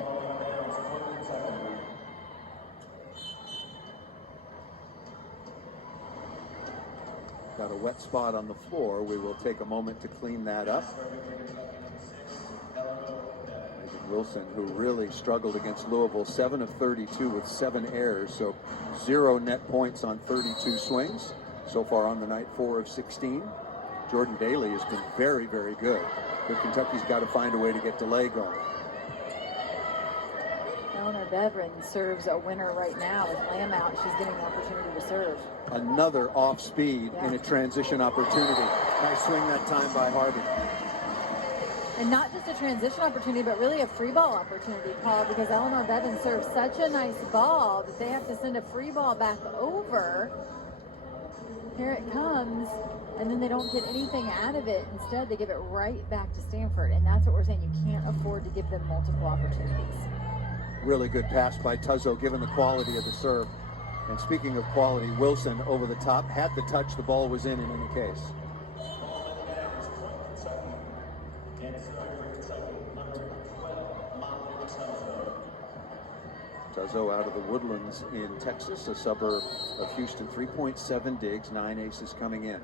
Got a wet spot on the floor. We will take a moment to clean that up. Wilson, who really struggled against Louisville, 7 of 32 with 7 errors, so 0 net points on 32 swings. So far on the night, 4 of 16. Jordan Daly has been very, very good, but Kentucky's got to find a way to get delay going. Eleanor Beveren serves a winner right now with Lamb out. She's getting the opportunity to serve. Another off speed in a transition opportunity. Nice swing that time by Harvey. And not just a transition opportunity, but really a free ball opportunity, Paul, because Eleanor Beveren serves such a nice ball that they have to send a free ball back over. Here it comes, and then they don't get anything out of it. Instead, they give it right back to Stanford, and that's what we're saying. You can't afford to give them multiple opportunities. Really good pass by Tuzzo, given the quality of the serve. And speaking of quality, Wilson over the top, had the touch, the ball was in any case. Tuzzo out of the Woodlands in Texas, a suburb of Houston. 3.7 digs, 9 aces coming in.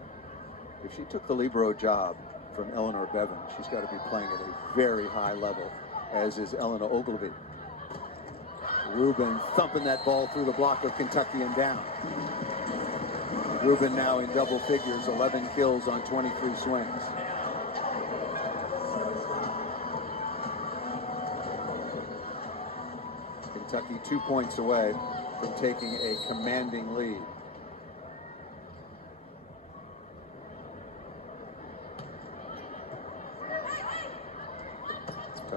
If she took the libero job from Eleanor Bevan, she's got to be playing at a very high level, as is Elena Ogilvy. Rubin thumping that ball through the block of Kentucky and down. Rubin now in double figures, 11 kills on 23 swings. Kentucky 2 points away from taking a commanding lead.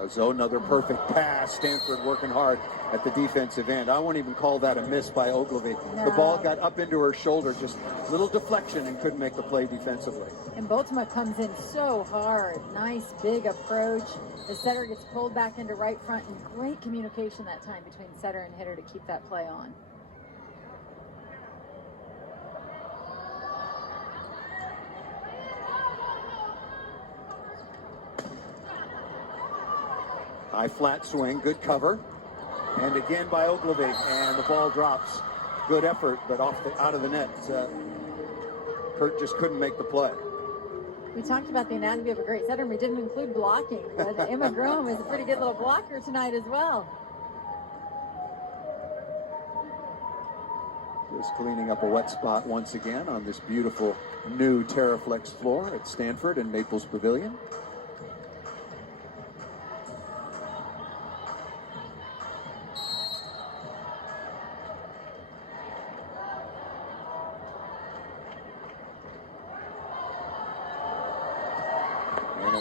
So another perfect pass. Stanford working hard at the defensive end. I won't even call that a miss by Ogilvy. No. The ball got up into her shoulder, just a little deflection, and couldn't make the play defensively. And Bultema comes in so hard. Nice big approach. The setter gets pulled back into right front, and great communication that time between setter and hitter to keep that play on. High flat swing, good cover. And again by Ogilvy, and the ball drops. Good effort, but out of the net. Kurt just couldn't make the play. We talked about the anatomy of a great setter, and we didn't include blocking. But Emma Grome is a pretty good little blocker tonight as well. Just cleaning up a wet spot once again on this beautiful new Terraflex floor at Stanford and Maples Pavilion.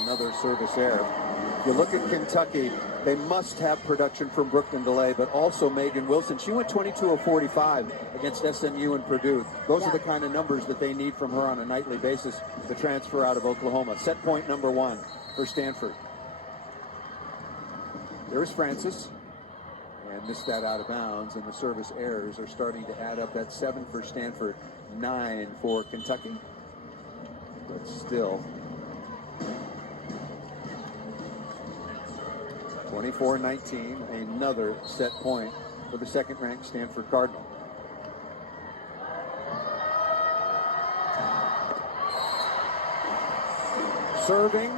Another service error. If you look at Kentucky, they must have production from Brooklyn DeLay, but also Megan Wilson. She went 22 of 45 against SMU and Purdue. Those are the kind of numbers that they need from her on a nightly basis to transfer out of Oklahoma. Set point number 1 for Stanford. There's Francis, and missed that out of bounds, and the service errors are starting to add up. That's 7 for Stanford, 9 for Kentucky. But still, 24-19, another set point for the second-ranked Stanford Cardinal. Serving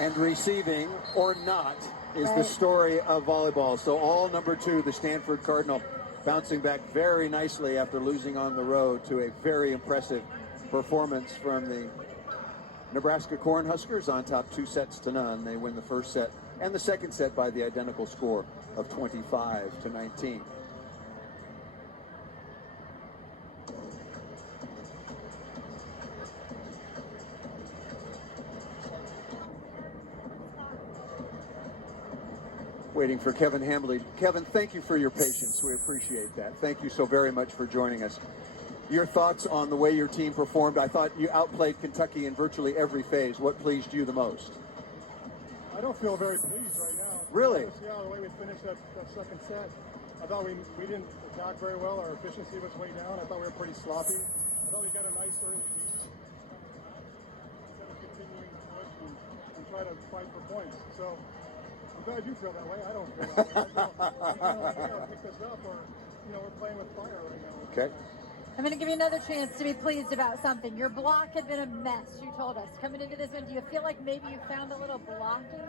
and receiving or not is the story of volleyball. So all number 2, the Stanford Cardinal, bouncing back very nicely after losing on the road to a very impressive performance from the Nebraska Cornhuskers on top 2-0. They win the first set and the second set by the identical score of 25-19. Waiting for Kevin Hambley. Kevin, thank you for your patience. We appreciate that. Thank you so very much for joining us. Your thoughts on the way your team performed? I thought you outplayed Kentucky in virtually every phase. What pleased you the most? I don't feel very pleased right now. Really? Yeah, the way we finished that second set. I thought we didn't attack very well. Our efficiency was way down. I thought we were pretty sloppy. I thought we got a nice early lead. Instead of continuing to push and try to fight for points. So I'm glad you feel that way. I don't feel that way. We gotta pick this up, or we're playing with fire right now. Okay. I'm going to give you another chance to be pleased about something. Your block had been a mess, you told us. Coming into this one, do you feel like maybe you found a little blocking?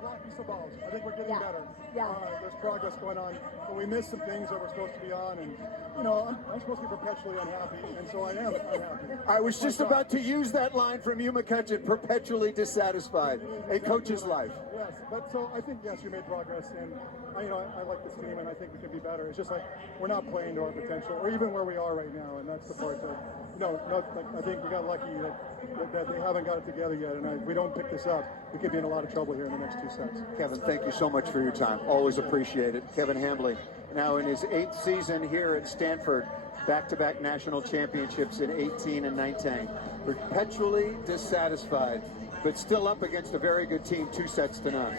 Blocking some balls. I think we're getting better. Yeah. There's progress going on. But we missed some things that we're supposed to be on. And, I'm supposed to be perpetually unhappy. And so I am unhappy. I was just about to use that line from you, McCutcheon, perpetually dissatisfied. A coach's life. Yes. But so I think, yes, you made progress. And, I like this team, and I think we can be better. It's just like we're not playing to our potential, or even where we are right now. And that's the part that, I think we got lucky that they haven't got it together yet. And if we don't pick this up, we could be in a lot of trouble here in the next 2 sets. Kevin, thank you so much for your time. Always appreciate it. Kevin Hambley, now in his 8th season here at Stanford, back-to-back national championships in 18 and 19. Perpetually dissatisfied, but still up against a very good team, 2-0.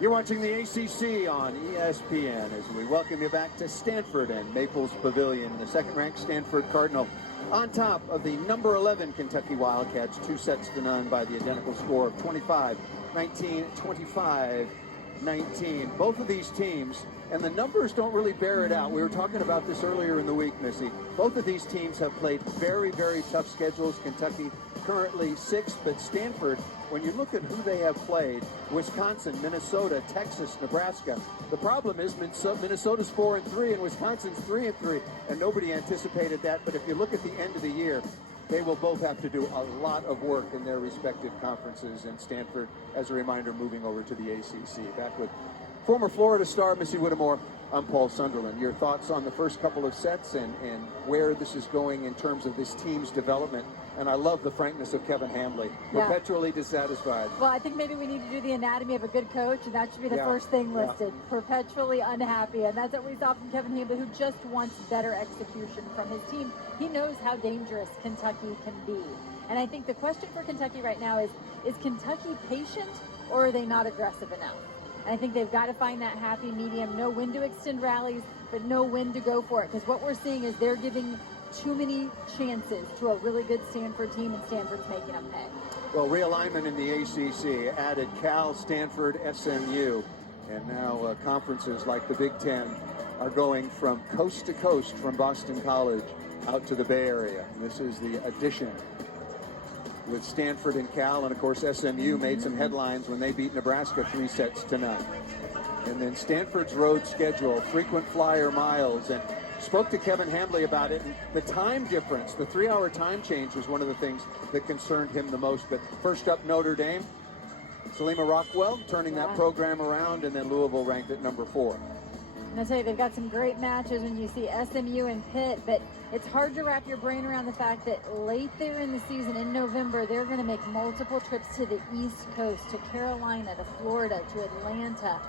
You're watching the ACC on ESPN as we welcome you back to Stanford and Maples Pavilion. The second-ranked Stanford Cardinal on top of the number 11 Kentucky Wildcats, 2-0 by the identical score of 25-19, 25-19. Both of these teams, and the numbers don't really bear it out. We were talking about this earlier in the week, Missy. Both of these teams have played very, very tough schedules. Kentucky currently 6th, but Stanford, when you look at who they have played, Wisconsin, Minnesota, Texas, Nebraska, the problem is Minnesota's 4-3 and Wisconsin's 3-3, and nobody anticipated that. But if you look at the end of the year, they will both have to do a lot of work in their respective conferences, and Stanford, as a reminder, moving over to the ACC. Back with former Florida star Missy Whittemore, I'm Paul Sunderland. Your thoughts on the first couple of sets and where this is going in terms of this team's development? And I love the frankness of Kevin Hambly, perpetually dissatisfied. Well, I think maybe we need to do the anatomy of a good coach, and that should be the first thing listed. Perpetually unhappy, and that's what we saw from Kevin Hambly, who just wants better execution from his team. He knows how dangerous Kentucky can be. And I think the question for Kentucky right now is Kentucky patient, or are they not aggressive enough? And I think they've got to find that happy medium. Know when to extend rallies, but know when to go for it. Because what we're seeing is they're giving too many chances to a really good Stanford team, and Stanford's making them pay. Well, realignment in the ACC added Cal, Stanford, SMU, and now conferences like the Big Ten are going from coast to coast from Boston College out to the Bay Area. This is the addition with Stanford and Cal, and of course SMU made some headlines when they beat Nebraska 3-0. And then Stanford's road schedule, frequent flyer miles, and spoke to Kevin Hambly about it. And the time difference, the 3-hour time change, was one of the things that concerned him the most. But first up, Notre Dame, Salima Rockwell turning that program around, and then Louisville ranked at number 4. And I tell you, they've got some great matches when you see SMU and Pitt, but it's hard to wrap your brain around the fact that late there in the season, in November, they're going to make multiple trips to the East Coast, to Carolina, to Florida, to Atlanta.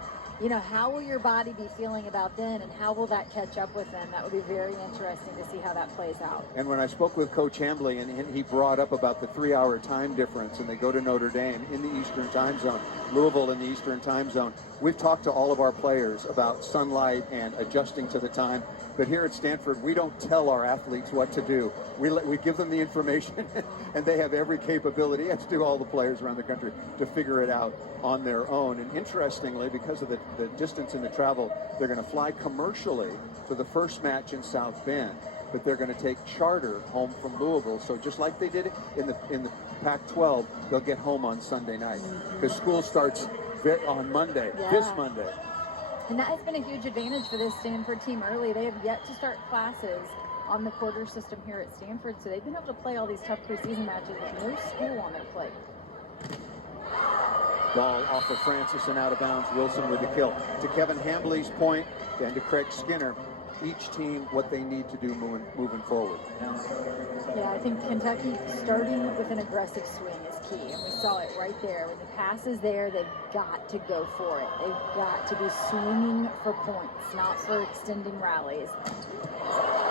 You know, how will your body be feeling about then, and how will that catch up with them? That would be very interesting to see how that plays out. And when I spoke with Coach Hambly, and he brought up about the 3-hour time difference, and they go to Notre Dame in the Eastern time zone, Louisville in the Eastern time zone. We've talked to all of our players about sunlight and adjusting to the time, but here at Stanford, we don't tell our athletes what to do. We give them the information, and they have every capability, as do all the players around the country, to figure it out on their own. And interestingly, because of the distance in the travel, they're going to fly commercially for the first match in South Bend, but they're going to take charter home from Louisville. So just like they did in the Pac-12, they'll get home on Sunday night, because school starts on Monday, this Monday. And that has been a huge advantage for this Stanford team early. They have yet to start classes on the quarter system here at Stanford, so they've been able to play all these tough preseason matches with no school on their plate. Ball off of Francis and out of bounds. Wilson with the kill. To Kevin Hambly's point, and to Craig Skinner, each team what they need to do moving forward. Yeah, I think Kentucky starting with an aggressive swing is key, and we saw it right there. When the pass is there, they've got to go for it. They've got to be swinging for points, not for extending rallies.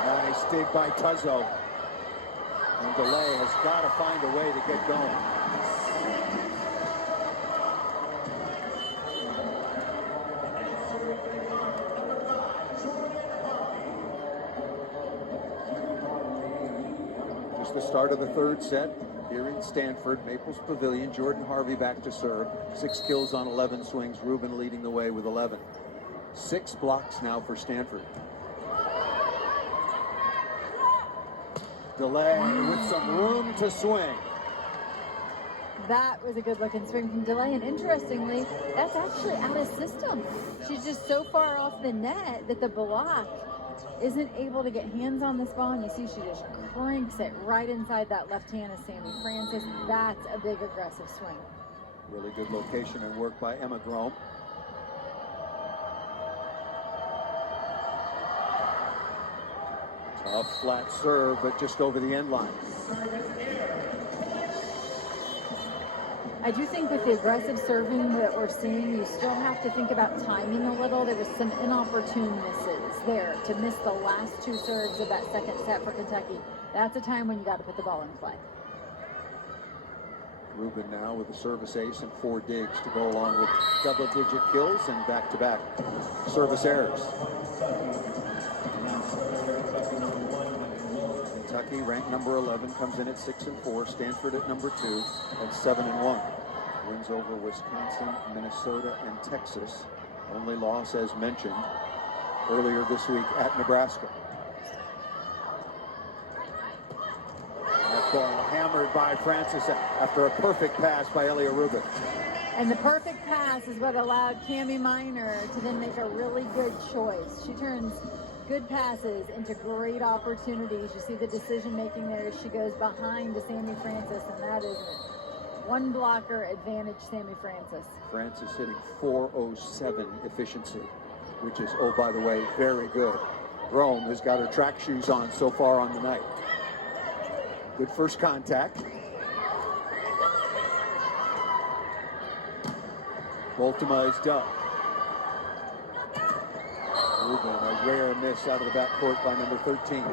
Nice dig by Tuzzo. And Delay has got to find a way to get going. The start of the third set here in Stanford, Maples Pavilion. Jordan Harvey back to serve. 6 kills on 11 swings. Rubin leading the way with 11. 6 blocks now for Stanford. Delay with some room to swing. That was a good looking swing from Delay, and interestingly, that's actually out of system. She's just so far off the net that the block isn't able to get hands on this ball, and you see she just cranks it right inside that left hand of Sammy Francis. That's a big aggressive swing. Really good location and work by Emma Grome. Tough flat serve, but just over the end line. I do think with the aggressive serving that we're seeing, you still have to think about timing a little. There was some inopportune misses there to miss the last 2 serves of that second set for Kentucky. That's a time when you got to put the ball in play. Rubin now with a service ace and 4 digs to go along with double-digit kills and back-to-back service errors. Kentucky, ranked number 11, comes in at 6-4. Stanford at number 2 at 7-1. Wins over Wisconsin, Minnesota, and Texas. Only loss, as mentioned, earlier this week at Nebraska. That ball hammered by Francis after a perfect pass by Elia Rubin. And the perfect pass is what allowed Cami Minor to then make a really good choice. She turns good passes into great opportunities. You see the decision making there as she goes behind to Sammy Francis, and that is one blocker advantage, Sammy Francis. Francis hitting .407 efficiency, which is, oh, by the way, very good. Rome has got her track shoes on so far on the night. Good first contact. Ultima is done. Rubin, a rare miss out of the backcourt by number 13.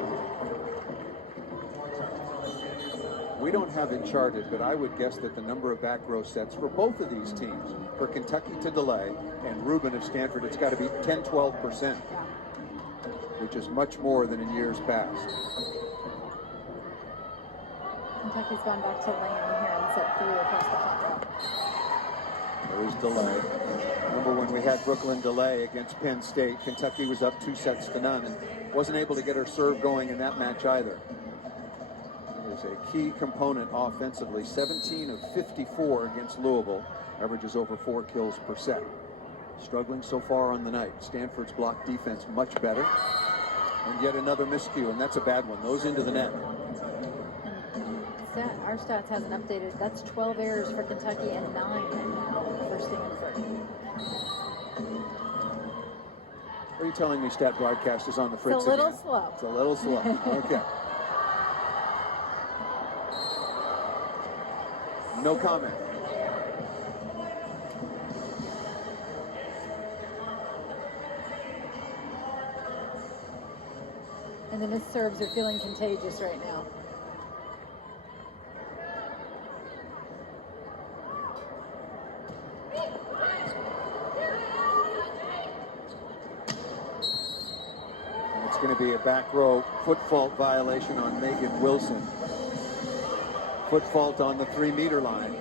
We don't have it charted, but I would guess that the number of back row sets for both of these teams, for Kentucky to delay and Rubin of Stanford, it's got to be 10-12%, which is much more than in years past. Kentucky's gone back to lane here in set 3 across the front row. There is delay. Remember when we had Brooklyn delay against Penn State, Kentucky was up 2-0 and wasn't able to get her serve going in that match either. It is a key component offensively. 17 of 54 against Louisville, averages over 4 kills per set. Struggling so far on the night. Stanford's block defense much better. And yet another miscue, and that's a bad one. Those into the net. Our stats hasn't updated. That's 12 errors for Kentucky and 9 now for Stanford. What are you telling me, Stat Broadcast is on the fritz It's a little again? slow. It's a little slow. Okay. No comment. And the missed serves are feeling contagious right now. It's going to be a back row foot fault violation on Megan Wilson. Foot fault on the 3-meter line.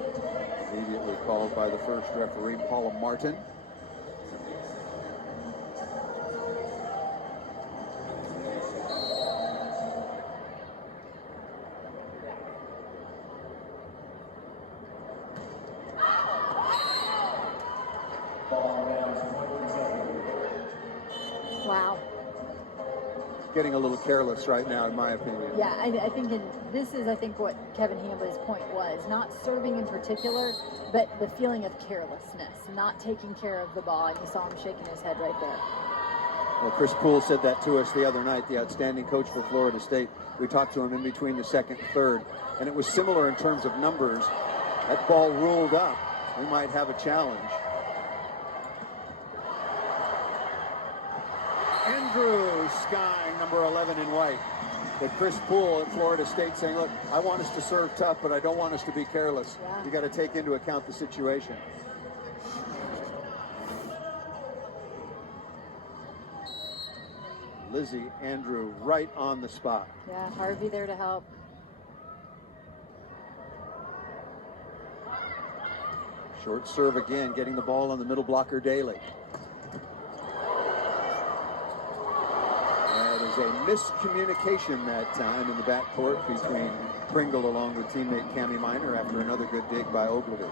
Immediately called by the first referee, Paula Martin. Wow. Getting a little careless right now, in my opinion. Yeah, I think this is, I think, what Kevin Hambley's point was. Not serving in particular, but the feeling of carelessness, not taking care of the ball. And you saw him shaking his head right there. Well, Chris Poole said that to us the other night, the outstanding coach for Florida State. We talked to him in between the second and third, and it was similar in terms of numbers. That ball ruled up. We might have a challenge. Andrew skying number 11 in white. But Chris Poole at Florida State saying, look, I want us to serve tough, but I don't want us to be careless. Yeah. You got to take into account the situation. Lizzie Andrew right on the spot. Yeah, Harvey there to help. Short serve again, getting the ball on the middle blocker Daly. That is a miscommunication that time in the backcourt between Pringle along with teammate Cami Minor after another good dig by Ogilvy.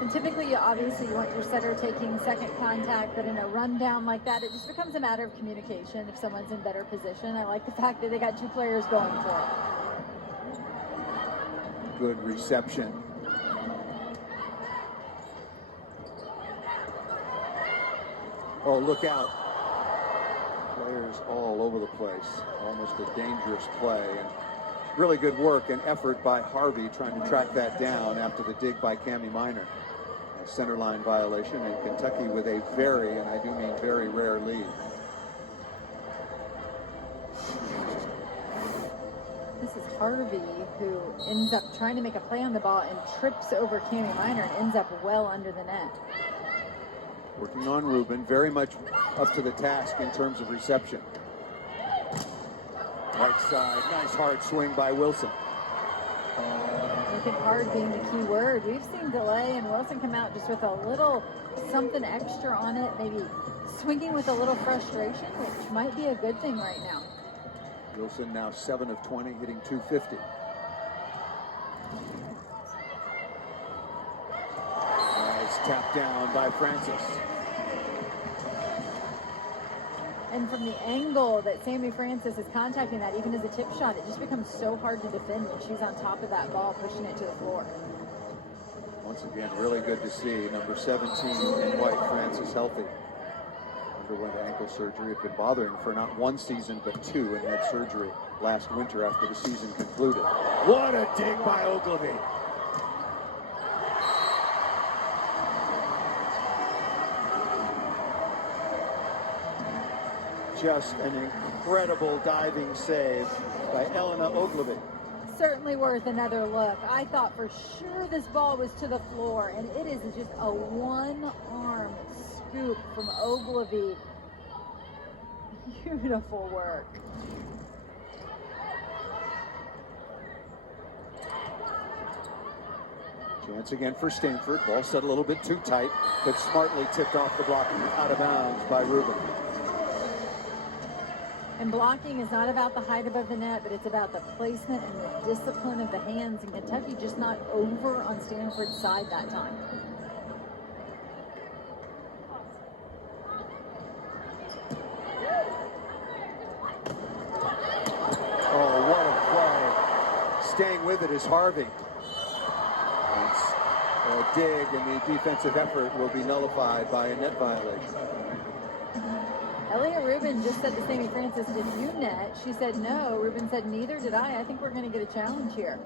And typically, obviously, you want your setter taking second contact, but in a rundown like that, it just becomes a matter of communication if someone's in better position. I like the fact that they got 2 players going for it. Good reception. Oh, look out. Players all over the place. Almost a dangerous play. And really good work and effort by Harvey trying to track that down after the dig by Cami Minor. A center line violation, and Kentucky with a very, and I do mean very rare lead. This is Harvey, who ends up trying to make a play on the ball and trips over Cami Minor and ends up well under the net. Working on Rubin, very much up to the task in terms of reception. Right side, nice hard swing by Wilson. I think hard being the key word. We've seen delay and Wilson come out just with a little something extra on it, maybe swinging with a little frustration, which might be a good thing right now. Wilson now 7 of 20, hitting .250. Nice tap down by Francis. And from the angle that Sammy Francis is contacting that, even as a tip shot, it just becomes so hard to defend when she's on top of that ball, pushing it to the floor. Once again, really good to see. Number 17 in white, Francis, healthy. Underwent ankle surgery. Had been bothering for not one season, but two, and had surgery last winter after the season concluded. What a dig by Ogilvy. Just an incredible diving save by Elena Ogilvy. Certainly worth another look. I thought for sure this ball was to the floor, and it is just a one-arm scoop from Ogilvy. Beautiful work. Chance again for Stanford. Ball set a little bit too tight, but smartly tipped off the block and out of bounds by Rubin. And blocking is not about the height above the net, but it's about the placement and the discipline of the hands. And Kentucky just not over on Stanford's side that time. Oh, what a play. Staying with it is Harvey. It's a dig, and the defensive effort will be nullified by a net violation. Elliot Rubin just said to Sammy Francis, did you net? She said no. Rubin said neither did I. I think we're going to get a challenge here.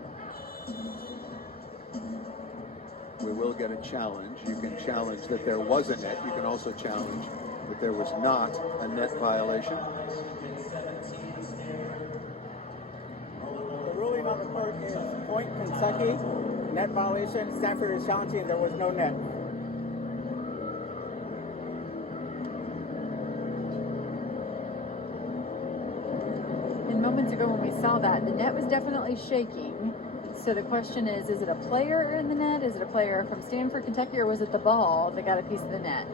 We will get a challenge. You can challenge that there was a net. You can also challenge that there was not a net violation. The ruling on the court is point Kentucky, net violation. Stanford is challenging there was no net. Moments ago when we saw that, the net was definitely shaking. So the question is it a player in the net? Is it a player from Stanford, Kentucky, or was it the ball that got a piece of the net?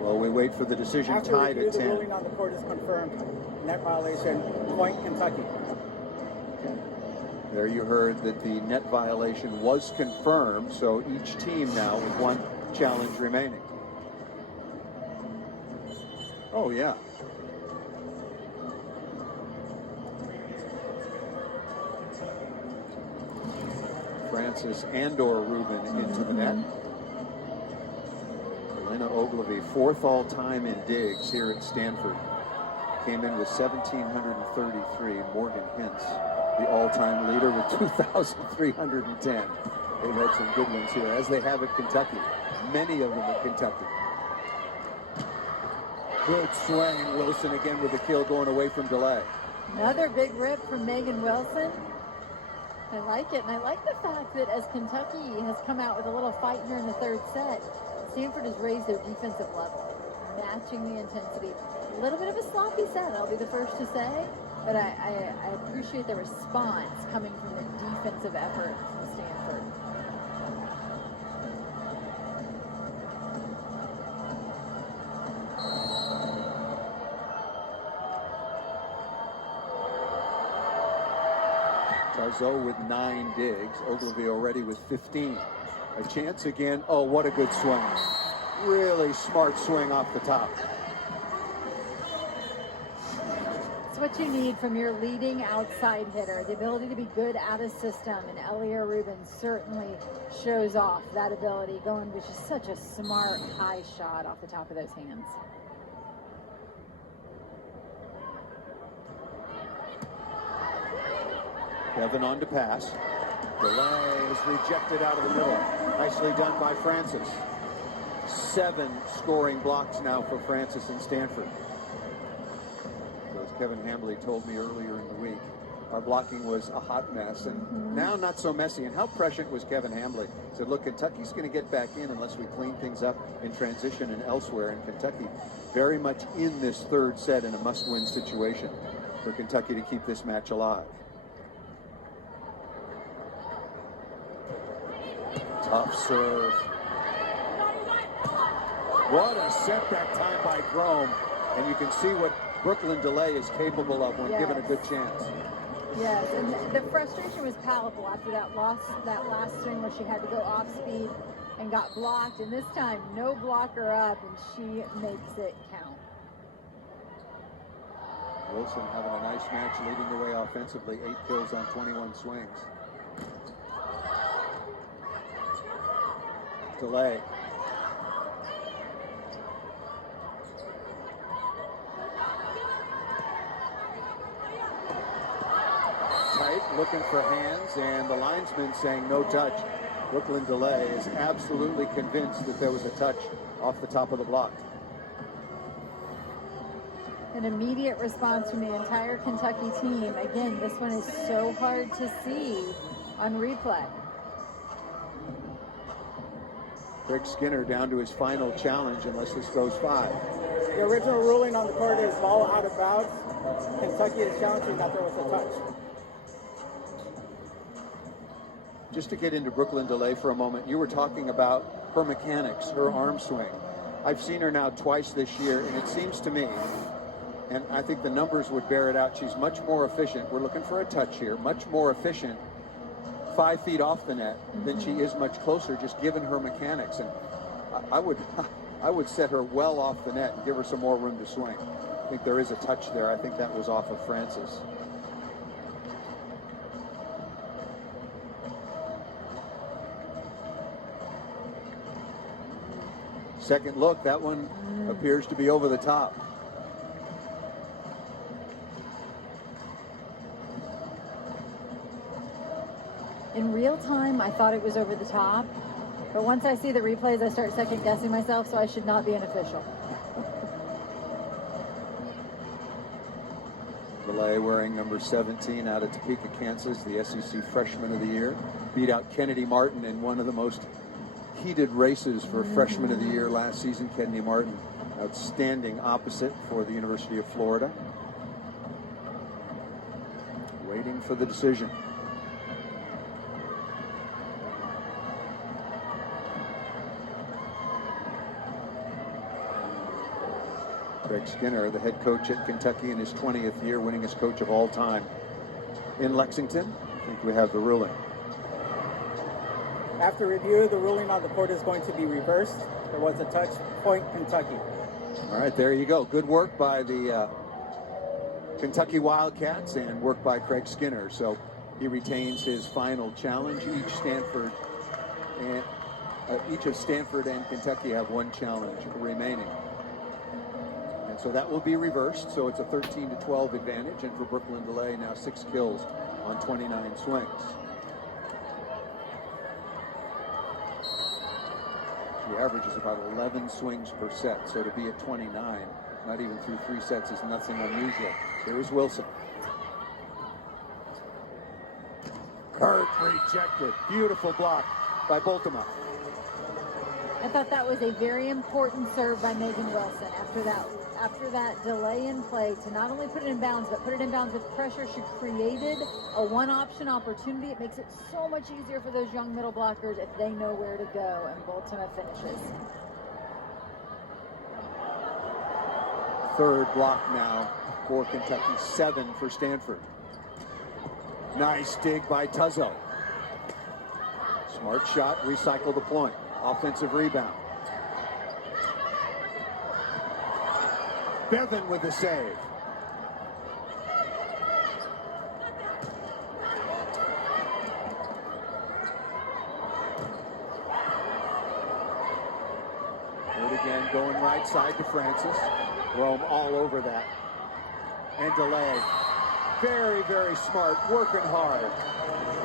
Well, we wait for the decision. After tied review, at the 10. ruling on the court is confirmed. Net violation, point Kentucky. There you heard that the net violation was confirmed, so each team now with one challenge remaining. Oh, yeah. Francis and/or Rubin into the net. Elena Ogilvy, fourth all-time in digs here at Stanford. Came in with 1,733. Morgan Hintz, the all-time leader with 2,310. They've had some good ones here, as they have at Kentucky. Many of them at Kentucky. Good swing. Wilson again with the kill going away from delay. Another big rip from Megan Wilson. I like it, and I like the fact that as Kentucky has come out with a little fight here in the third set, Stanford has raised their defensive level, matching the intensity. A little bit of a sloppy set, I'll be the first to say, but I appreciate the response coming from the defensive effort from Stanford. Tarzo with 9 digs. Ogilvy already with 15. A chance again. Oh, what a good swing. Really smart swing off the top. It's what you need from your leading outside hitter, the ability to be good out of system, and Elia Rubin certainly shows off that ability, going with just such a smart high shot off the top of those hands. Kevin on to pass. Delay is rejected out of the middle. Nicely done by Francis. 7 scoring blocks now for Francis and Stanford. Goes Kevin Hambley told me earlier in the week. Our blocking was a hot mess, and now not so messy. And how prescient was Kevin Hambley? He said, look, Kentucky's going to get back in unless we clean things up in transition and elsewhere. And Kentucky very much in this third set in a must-win situation for Kentucky to keep this match alive. Tough serve. What a set that time by Grome. And you can see what Brooklyn DeLay is capable of when given a good chance. Yes, and the frustration was palpable after that last swing where she had to go off speed and got blocked. And this time, no blocker up, and she makes it count. Wilson having a nice match, leading the way offensively. 8 kills on 21 swings. Delay. Tight, looking for hands, and the linesman saying no touch. Brooklyn DeLay is absolutely convinced that there was a touch off the top of the block. An immediate response from the entire Kentucky team. Again, this one is so hard to see on replay. Craig Skinner down to his final challenge unless this goes 5. The original ruling on the court is ball out of bounds. Kentucky is challenging that there was a touch. Just to get into Brooklyn DeLay for a moment, you were talking about her mechanics, her arm swing. I've seen her now twice this year, and it seems to me, and I think the numbers would bear it out, she's much more efficient. We're looking for a touch here, much more efficient 5 feet off the net than she is much closer, just given her mechanics. And I would set her well off the net and give her some more room to swing. I think there is a touch there. I think that was off of Francis. Second look, that one appears to be over the top. In real time, I thought it was over the top, but once I see the replays, I start second guessing myself, so I should not be an official. DeLay wearing number 17 out of Topeka, Kansas, the SEC Freshman of the Year. Beat out Kennedy Martin in one of the most heated races for Freshman of the Year last season. Kennedy Martin, outstanding opposite for the University of Florida. Waiting for the decision. Craig Skinner, the head coach at Kentucky in his 20th year, winningest coach of all time in Lexington. I think we have the ruling. After review, the ruling on the court is going to be reversed. There was a touch, point Kentucky. All right, there you go. Good work by the Kentucky Wildcats and work by Craig Skinner. So he retains his final challenge. Each of Stanford and Kentucky have one challenge remaining. And so that will be reversed. So it's a 13-12 advantage. And for Brooklyn DeLay, now 6 kills on 29 swings. She averages about 11 swings per set, so to be at 29, not even through 3 sets, is nothing unusual. Here is Wilson. Kurt rejected. Beautiful block by Boltema. I thought that was a very important serve by Megan Wilson after that delay in play to not only put it in bounds, but put it in bounds with pressure. She created a one-option opportunity. It makes it so much easier for those young middle blockers if they know where to go, and Boltema finishes. Third block now for Kentucky, 7 for Stanford. Nice dig by Tuzzo. Smart shot, recycle the point. Offensive rebound. Bevan with the save. Third again, going right side to Francis. Rome all over that. And DeLay. Very, very smart, working hard.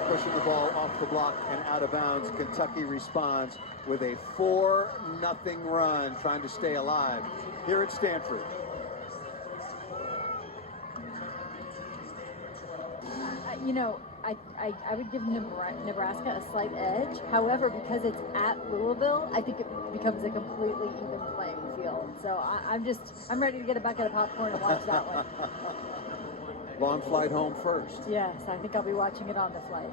Pushing the ball off the block and out of bounds. Kentucky responds with a 4-0 run, trying to stay alive here at Stanford. You know, I would give Nebraska a slight edge. However, because it's at Louisville, I think it becomes a completely even playing field. So I'm ready to get a bucket of popcorn and watch that one. Long flight home first. Yes, I think I'll be watching it on the flight.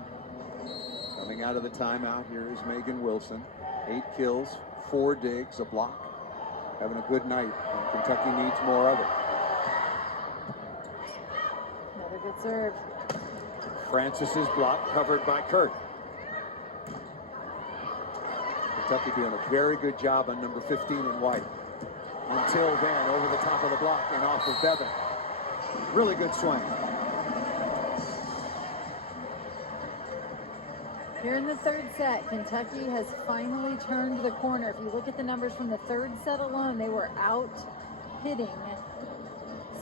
Coming out of the timeout, here is Megan Wilson. 8 kills, 4 digs, a block. Having a good night, and Kentucky needs more of it. Another good serve. Francis's block covered by Kurt. Kentucky doing a very good job on number 15 in white. Until then, over the top of the block and off of Bevan. Really good swing. Here in the third set, Kentucky has finally turned the corner. If you look at the numbers from the third set alone, they were out hitting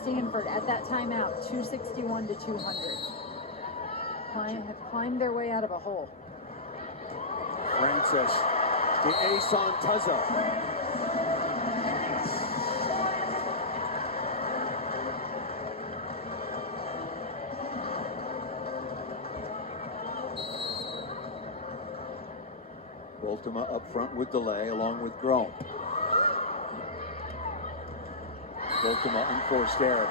Stanford at that timeout, 261 to 200. Have climbed their way out of a hole. Francis, the ace on Tuzzo. Ultima up front with delay along with Grohm. Ultima unforced error.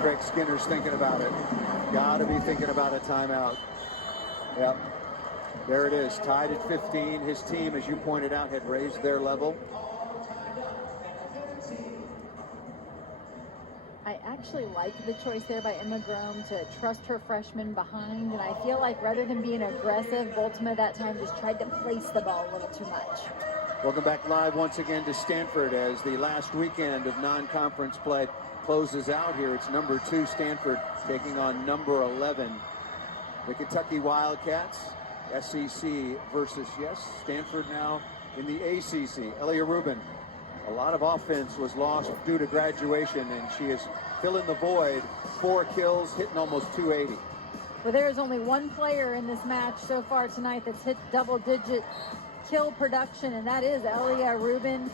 Craig Skinner's thinking about it. Gotta be thinking about a timeout. Yep. There it is, tied at 15. His team, as you pointed out, had raised their level. I actually like the choice there by Emma Grohm to trust her freshman behind, and I feel like rather than being aggressive, Ultima that time just tried to place the ball a little too much. Welcome back live once again to Stanford as the last weekend of non-conference play closes out here. It's number 2 Stanford taking on number 11. The Kentucky Wildcats, SEC versus, yes, Stanford now in the ACC. Elia Rubin, a lot of offense was lost due to graduation, and she is filling the void. 4 kills, hitting almost 280. Well, there is only one player in this match so far tonight that's hit double-digit kill production, and that is Elia Rubin,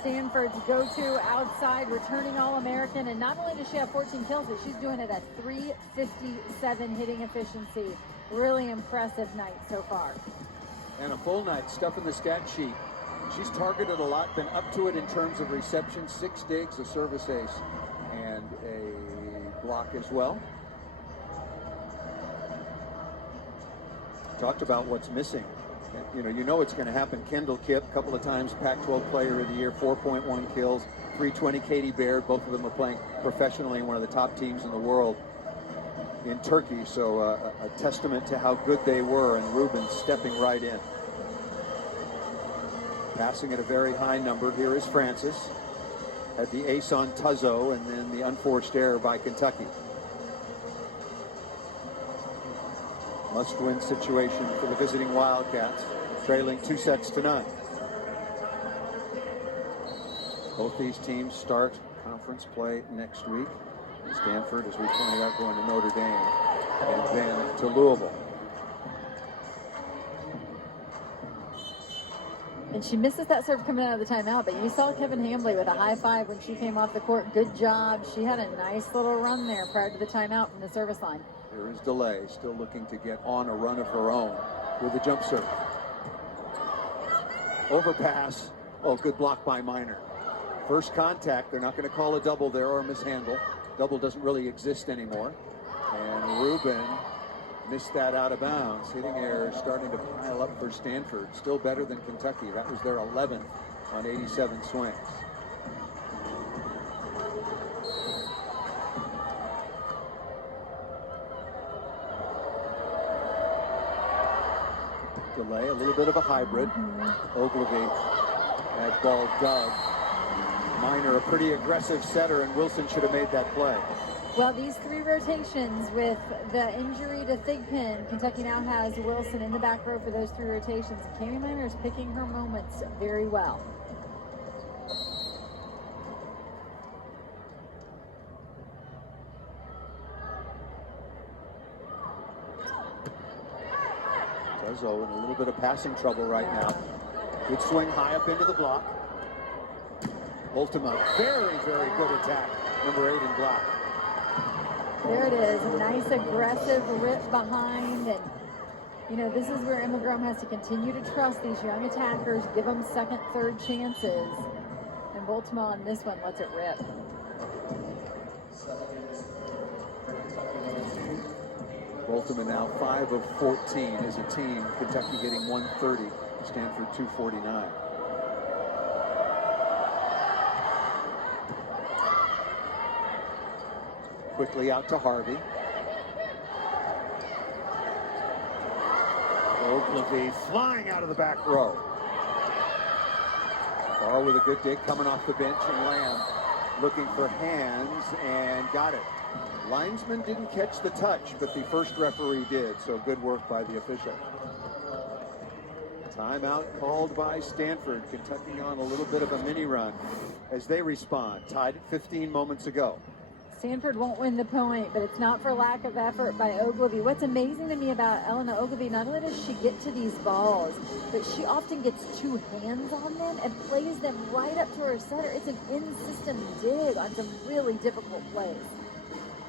Stanford's go-to outside returning All-American. And not only does she have 14 kills, but she's doing it at 357 hitting efficiency. Really impressive night so far. And a full night, stuff in the stat sheet. She's targeted a lot, been up to it in terms of reception, 6 digs, a service ace, and a block as well. Talked about what's missing. You know it's going to happen. Kendall Kipp, a couple of times Pac-12 Player of the Year, 4.1 kills, 320. Katie Baird, both of them are playing professionally in one of the top teams in the world in Turkey. So a testament to how good they were, and Rubin stepping right in. Passing at a very high number. Here is Francis. Had the ace on Tuzzo, and then the unforced error by Kentucky. Must-win situation for the visiting Wildcats, trailing 2-0. Both these teams start conference play next week. Stanford, as we pointed out, going to Notre Dame, and then to Louisville. And she misses that serve coming out of the timeout, but you saw Kevin Hambley with a high five when she came off the court. Good job. She had a nice little run there prior to the timeout from the service line. There is delay, still looking to get on a run of her own with a jump serve. Overpass. Oh, good block by Minor. First contact. They're not going to call a double there or a mishandle. Double doesn't really exist anymore. And Rubin missed that out of bounds. Hitting errors starting to pile up for Stanford. Still better than Kentucky. That was their 11th on 87 swings. Delay, a little bit of a hybrid. Ogilvy had ball dug. Minor, a pretty aggressive setter, and Wilson should have made that play. Well, these 3 rotations with the injury to Thigpen, Kentucky now has Wilson in the back row for those 3 rotations. Cami Minor is picking her moments very well. Tuzzo in a little bit of passing trouble right now. Good swing high up into the block. Ultima, very, very good attack. Number 8 in block. There it is, a nice aggressive rip behind, and you know, this is where Emma Graham has to continue to trust these young attackers, give them second, third chances, and Baltimore on this one lets it rip. Baltimore now 5 of 14 as a team. Kentucky getting 130, Stanford 249. Quickly out to Harvey. Ogilvy flying out of the back row. Barr with a good dig coming off the bench, and Lamb looking for hands and got it. Linesman didn't catch the touch, but the first referee did, so good work by the official. Timeout called by Stanford. Kentucky on a little bit of a mini run as they respond. Tied at 15 moments ago. Stanford won't win the point, but it's not for lack of effort by Ogilvy. What's amazing to me about Elena Ogilvy, not only does she get to these balls, but she often gets two hands on them and plays them right up to her setter. It's an in-system dig on some really difficult plays.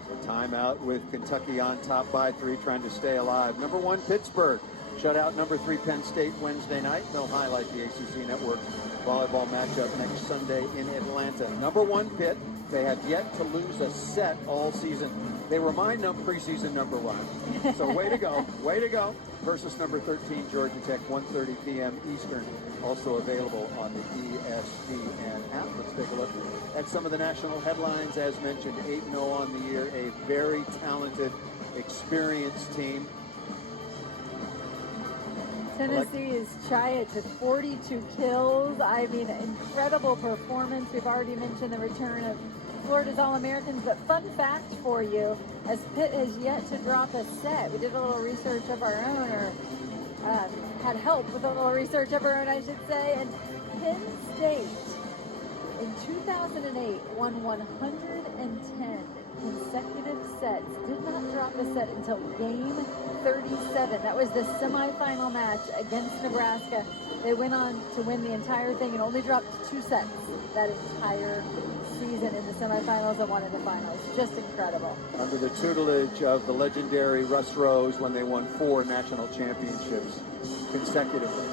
So timeout with Kentucky on top by 3, trying to stay alive. Number 1, Pittsburgh. Shut out number 3, Penn State Wednesday night. They'll highlight the ACC Network volleyball matchup next Sunday in Atlanta. Number 1, Pitt. They have yet to lose a set all season. They were my preseason number 1. So way to go, way to go. Versus number 13, Georgia Tech, 1:30 p.m. Eastern. Also available on the ESPN app. Let's take a look at some of the national headlines. As mentioned, 8-0 on the year. A very talented, experienced team. Tennessee is Chiat with 42 kills. I mean, incredible performance. We've already mentioned the return of Florida's All-Americans, but fun fact for you, as Pitt has yet to drop a set. We did a little research of our own, or had help with a little research of our own, I should say, and Penn State in 2008 won 110 consecutive sets, did not drop a set until game 37. That was the semifinal match against Nebraska. They went on to win the entire thing and only dropped 2 sets that entire season in the semifinals and 1 in the finals. Just incredible. Under the tutelage of the legendary Russ Rose when they won 4 national championships consecutively.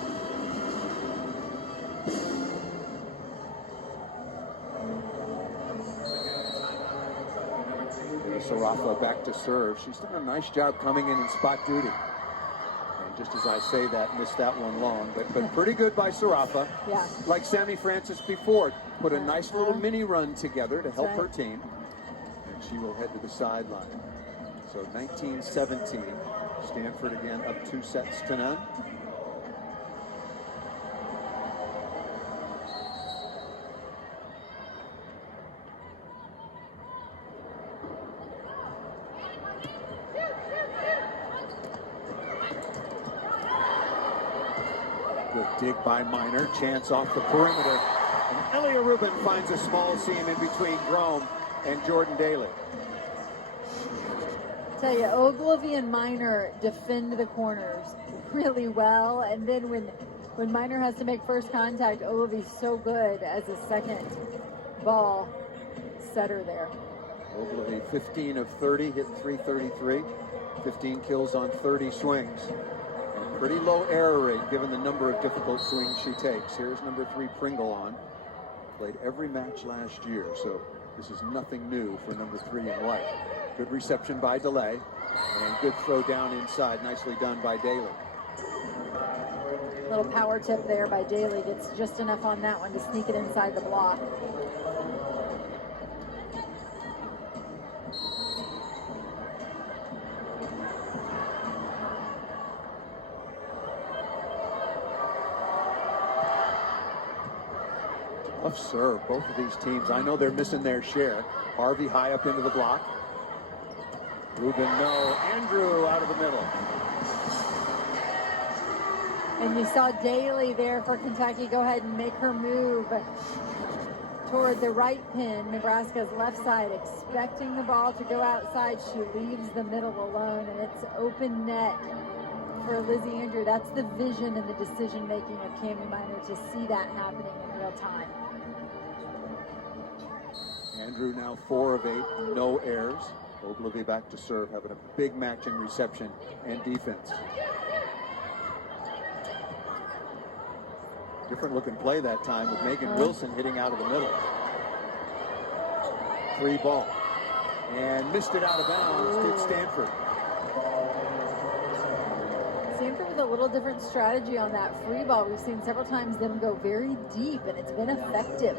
Sarafa back to serve. She's done a nice job coming in spot duty. And just as I say that, missed that one long. But pretty good by Sarafa. Yeah. Like Sammy Francis before. Put a nice little mini run together to help her team. And she will head to the sideline. So 19-17. Stanford again up 2 sets to none. Good dig by Minor. Chance off the perimeter. And Elia Rubin finds a small seam in between Grome and Jordan Daly. I tell you, Ogilvy and Minor defend the corners really well. And then when Minor has to make first contact, Ogilvy's so good as a second ball setter there. Ogilvy 15 of 30, hit 333. 15 kills on 30 swings. Pretty low error rate given the number of difficult swings she takes. Here's number 3, Pringle on. Played every match last year, so this is nothing new for number 3 in white. Good reception by Delay, and good throw down inside. Nicely done by Daly. Little power tip there by Daly. Gets just enough on that one to sneak it inside the block. Tough serve, both of these teams. I know they're missing their share. Harvey high up into the block. Rubin, no. Andrew out of the middle. And you saw Daly there for Kentucky go ahead and make her move toward the right pin, Nebraska's left side, expecting the ball to go outside. She leaves the middle alone, and it's open net for Lizzie Andrew. That's the vision and the decision making of Cami Minor to see that happening in real time. Andrew now 4 of 8, no errors. Ogilvy back to serve, having a big match in reception and defense. Different looking play that time with Megan Wilson hitting out of the middle. Free ball. And missed it out of bounds, did Stanford. Stanford with a little different strategy on that free ball. We've seen several times them go very deep, and it's been effective.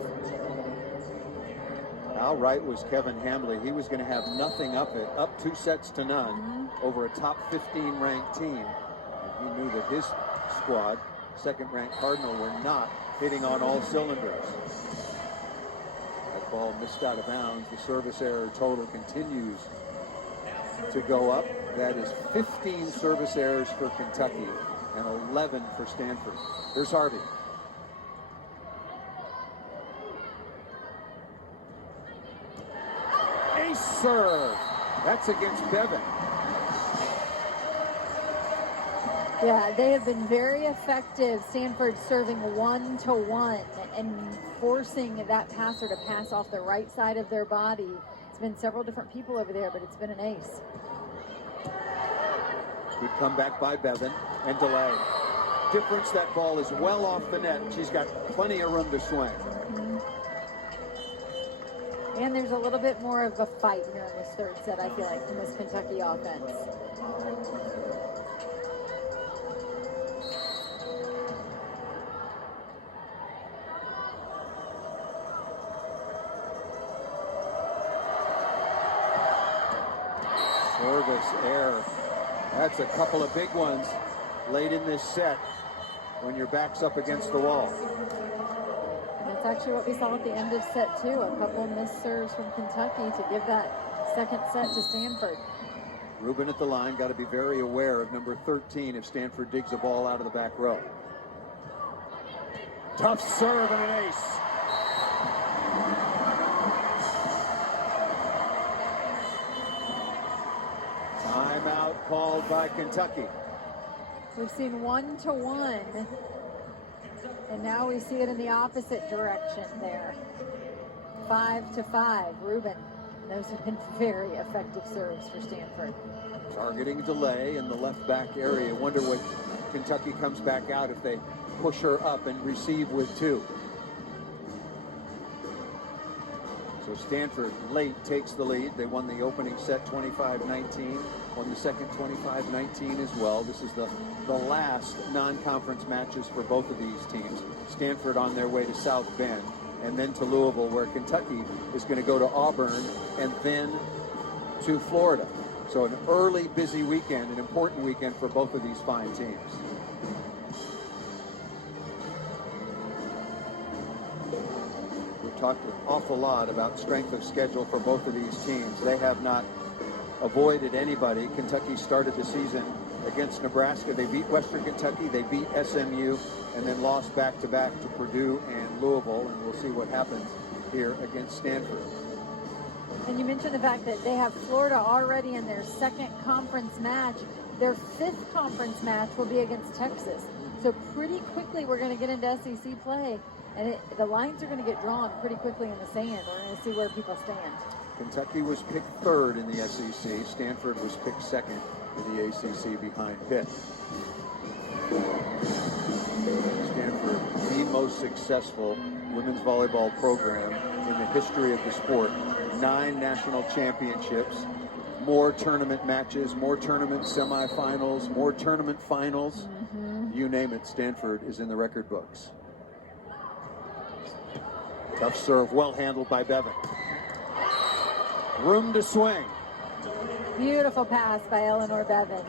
How right was Kevin Hambley? He was going to have nothing up 2-0 over a top 15 ranked team. And he knew that his squad, second ranked Cardinal, were not hitting on all cylinders. That ball missed out of bounds. The service error total continues to go up. That is 15 service errors for Kentucky and 11 for Stanford. Here's Harvey. Ace serve. That's against Bevan. Yeah, they have been very effective. Stanford serving 1-1 and forcing that passer to pass off the right side of their body. It's been several different people over there, but it's been an ace. Good comeback by Bevan and delay. Difference, that ball is well off the net. She's got plenty of room to swing. And there's a little bit more of a fight here in this third set, I feel like, from this Kentucky offense. Service error. That's a couple of big ones late in this set when your back's up against the wall. That's actually what we saw at the end of set 2. A couple missed serves from Kentucky to give that second set to Stanford. Rubin at the line, got to be very aware of number 13 if Stanford digs a ball out of the back row. Tough serve and an ace. Timeout called by Kentucky. We've seen 1-1, and now we see it in the opposite direction there. 5-5, Rubin. Those have been very effective serves for Stanford. Targeting delay in the left back area. Wonder what Kentucky comes back out if they push her up and receive with 2. So Stanford late takes the lead. They won the opening set 25-19, won the second 25-19 as well. This is the last non-conference matches for both of these teams. Stanford on their way to South Bend and then to Louisville, where Kentucky is going to go to Auburn and then to Florida. So an early busy weekend, an important weekend for both of these fine teams. We've talked an awful lot about strength of schedule for both of these teams. They have not avoided anybody. Kentucky started the season against Nebraska. They beat Western Kentucky, they beat SMU, and then lost back-to-back to Purdue and Louisville, and we'll see what happens here against Stanford. And you mentioned the fact that they have Florida already in their second conference match. Their fifth conference match will be against Texas. So pretty quickly we're going to get into SEC play, and the lines are going to get drawn pretty quickly in the sand. We're going to see where people stand. Kentucky was picked third in the SEC. Stanford was picked second in the ACC behind Pitt. Stanford, the most successful women's volleyball program in the history of the sport. 9 national championships, more tournament matches, more tournament semifinals, more tournament finals. You name it, Stanford is in the record books. Tough serve, well handled by Bevan. Room to swing. Beautiful pass by Eleanor Bevan.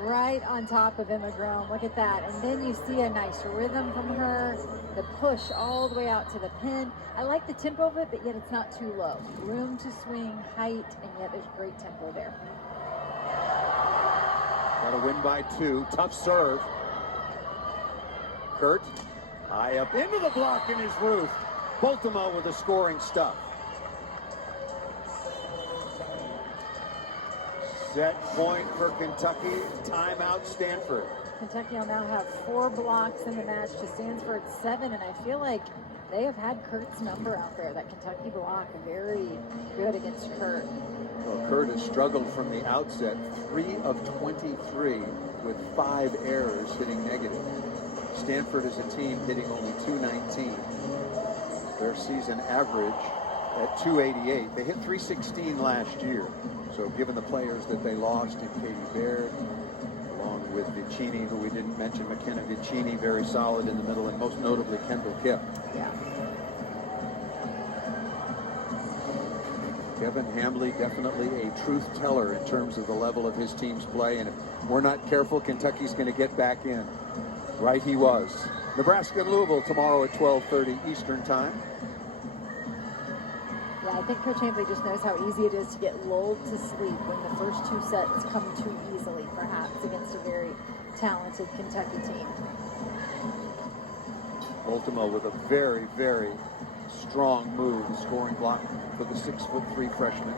Right on top of Emma Grome. Look at that. And then you see a nice rhythm from her. The push all the way out to the pin. I like the tempo of it, but yet it's not too low. Room to swing, height, and yet there's great tempo there. Got to win by 2. Tough serve. Kurt, high up into the block in his roof. Baltimore with the scoring stuff. Set point for Kentucky. Timeout Stanford. Kentucky will now have 4 blocks in the match to Stanford's 7, and I feel like They have had Kurt's number out there. That Kentucky block, very good against Kurt. Well, Kurt has struggled from the outset, 3 of 23 with 5 errors hitting negative. Stanford is a team hitting only .219. Their season average at .288. They hit .316 last year. So given the players that they lost in Katie Baird, along with Vicini, who we didn't mention, McKenna Vicini, very solid in the middle, and most notably Kendall Kipp. Yeah. Kevin Hambley, definitely a truth teller in terms of the level of his team's play, and if we're not careful, Kentucky's going to get back in. Right he was. Nebraska and Louisville tomorrow at 12:30 Eastern Time. Yeah, I think Coach Hambley just knows how easy it is to get lulled to sleep when the first 2 sets come too easily, perhaps, against a very talented Kentucky team. Ultima with a very, very strong move, scoring block for the 6'3" freshman.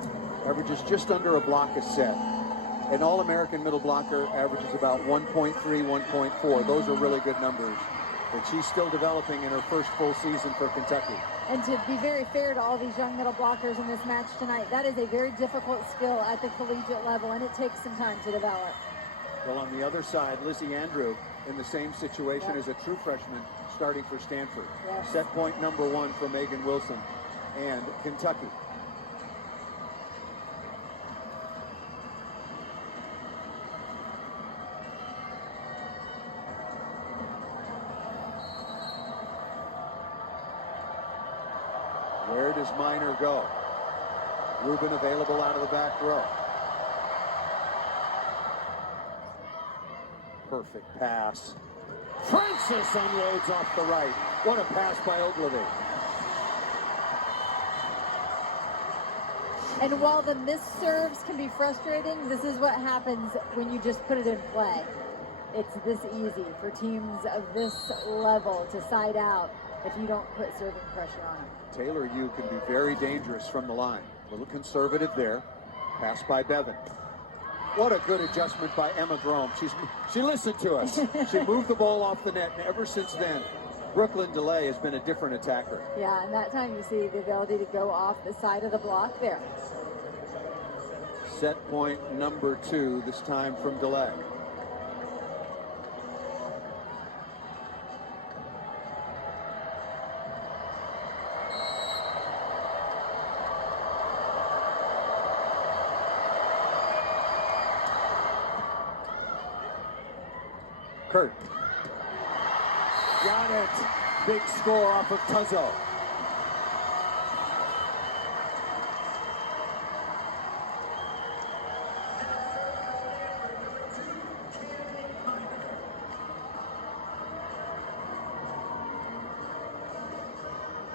Averages just under a block a set. An All-American middle blocker averages about 1.3, 1.4. Those are really good numbers. But she's still developing in her first full season for Kentucky. And to be very fair to all these young middle blockers in this match tonight, that is a very difficult skill at the collegiate level, and it takes some time to develop. Well, on the other side, Lizzie Andrew in the same situation as a true freshman starting for Stanford. Yes. Set point number 1 for Megan Wilson and Kentucky. Where does Minor go? Rubin available out of the back row. Perfect pass. Francis unloads off the right. What a pass by Ogilvy. And while the missed serves can be frustrating, this is what happens when you just put it in play. It's this easy for teams of this level to side out if you don't put serving pressure on them. Taylor Yu can be very dangerous from the line. A little conservative there. Pass by Bevan. What a good adjustment by Emma Grome. She listened to us. She moved the ball off the net, and ever since then, Brooklyn DeLay has been a different attacker. Yeah, and that time you see the ability to go off the side of the block there. Set point number 2, this time from DeLay. Kurt. Got it. Big score off of Tuzzo.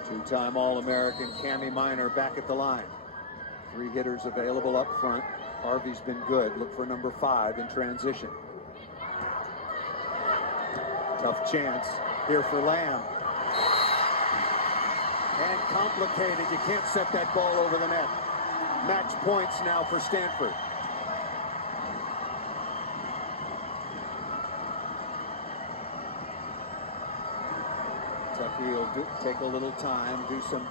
Two-time All-American Cammie Minor back at the line. 3 hitters available up front. Harvey's been good. Look for number 5 in transition. Tough chance here for Lamb. And complicated. You can't set that ball over the net. Match points now for Stanford. Kentucky will take a little time, do some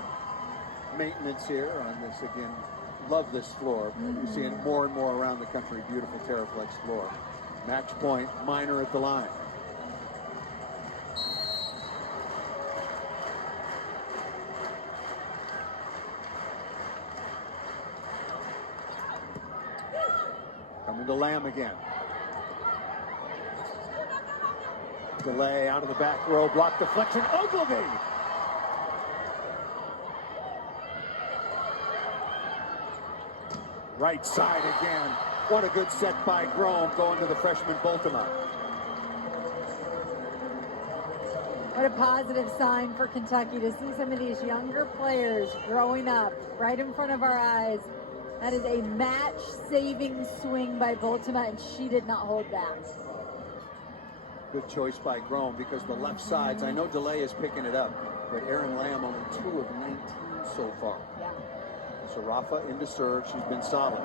maintenance here on this again. Love this floor. You're seeing more and more around the country. Beautiful Terraflex floor. Match point, Minor at the line. Coming to Lamb again. Delay out of the back row, block deflection, Ogilvy! Right side again. What a good set by Grome going to the freshman Boltima. What a positive sign for Kentucky to see some of these younger players growing up right in front of our eyes. That is a match-saving swing by Boltima, and she did not hold back. Good choice by Grome because the left sides, I know DeLay is picking it up, but Erin Lamb only 2 of 19 so far. Yeah. Sarafa into serve, she's been solid.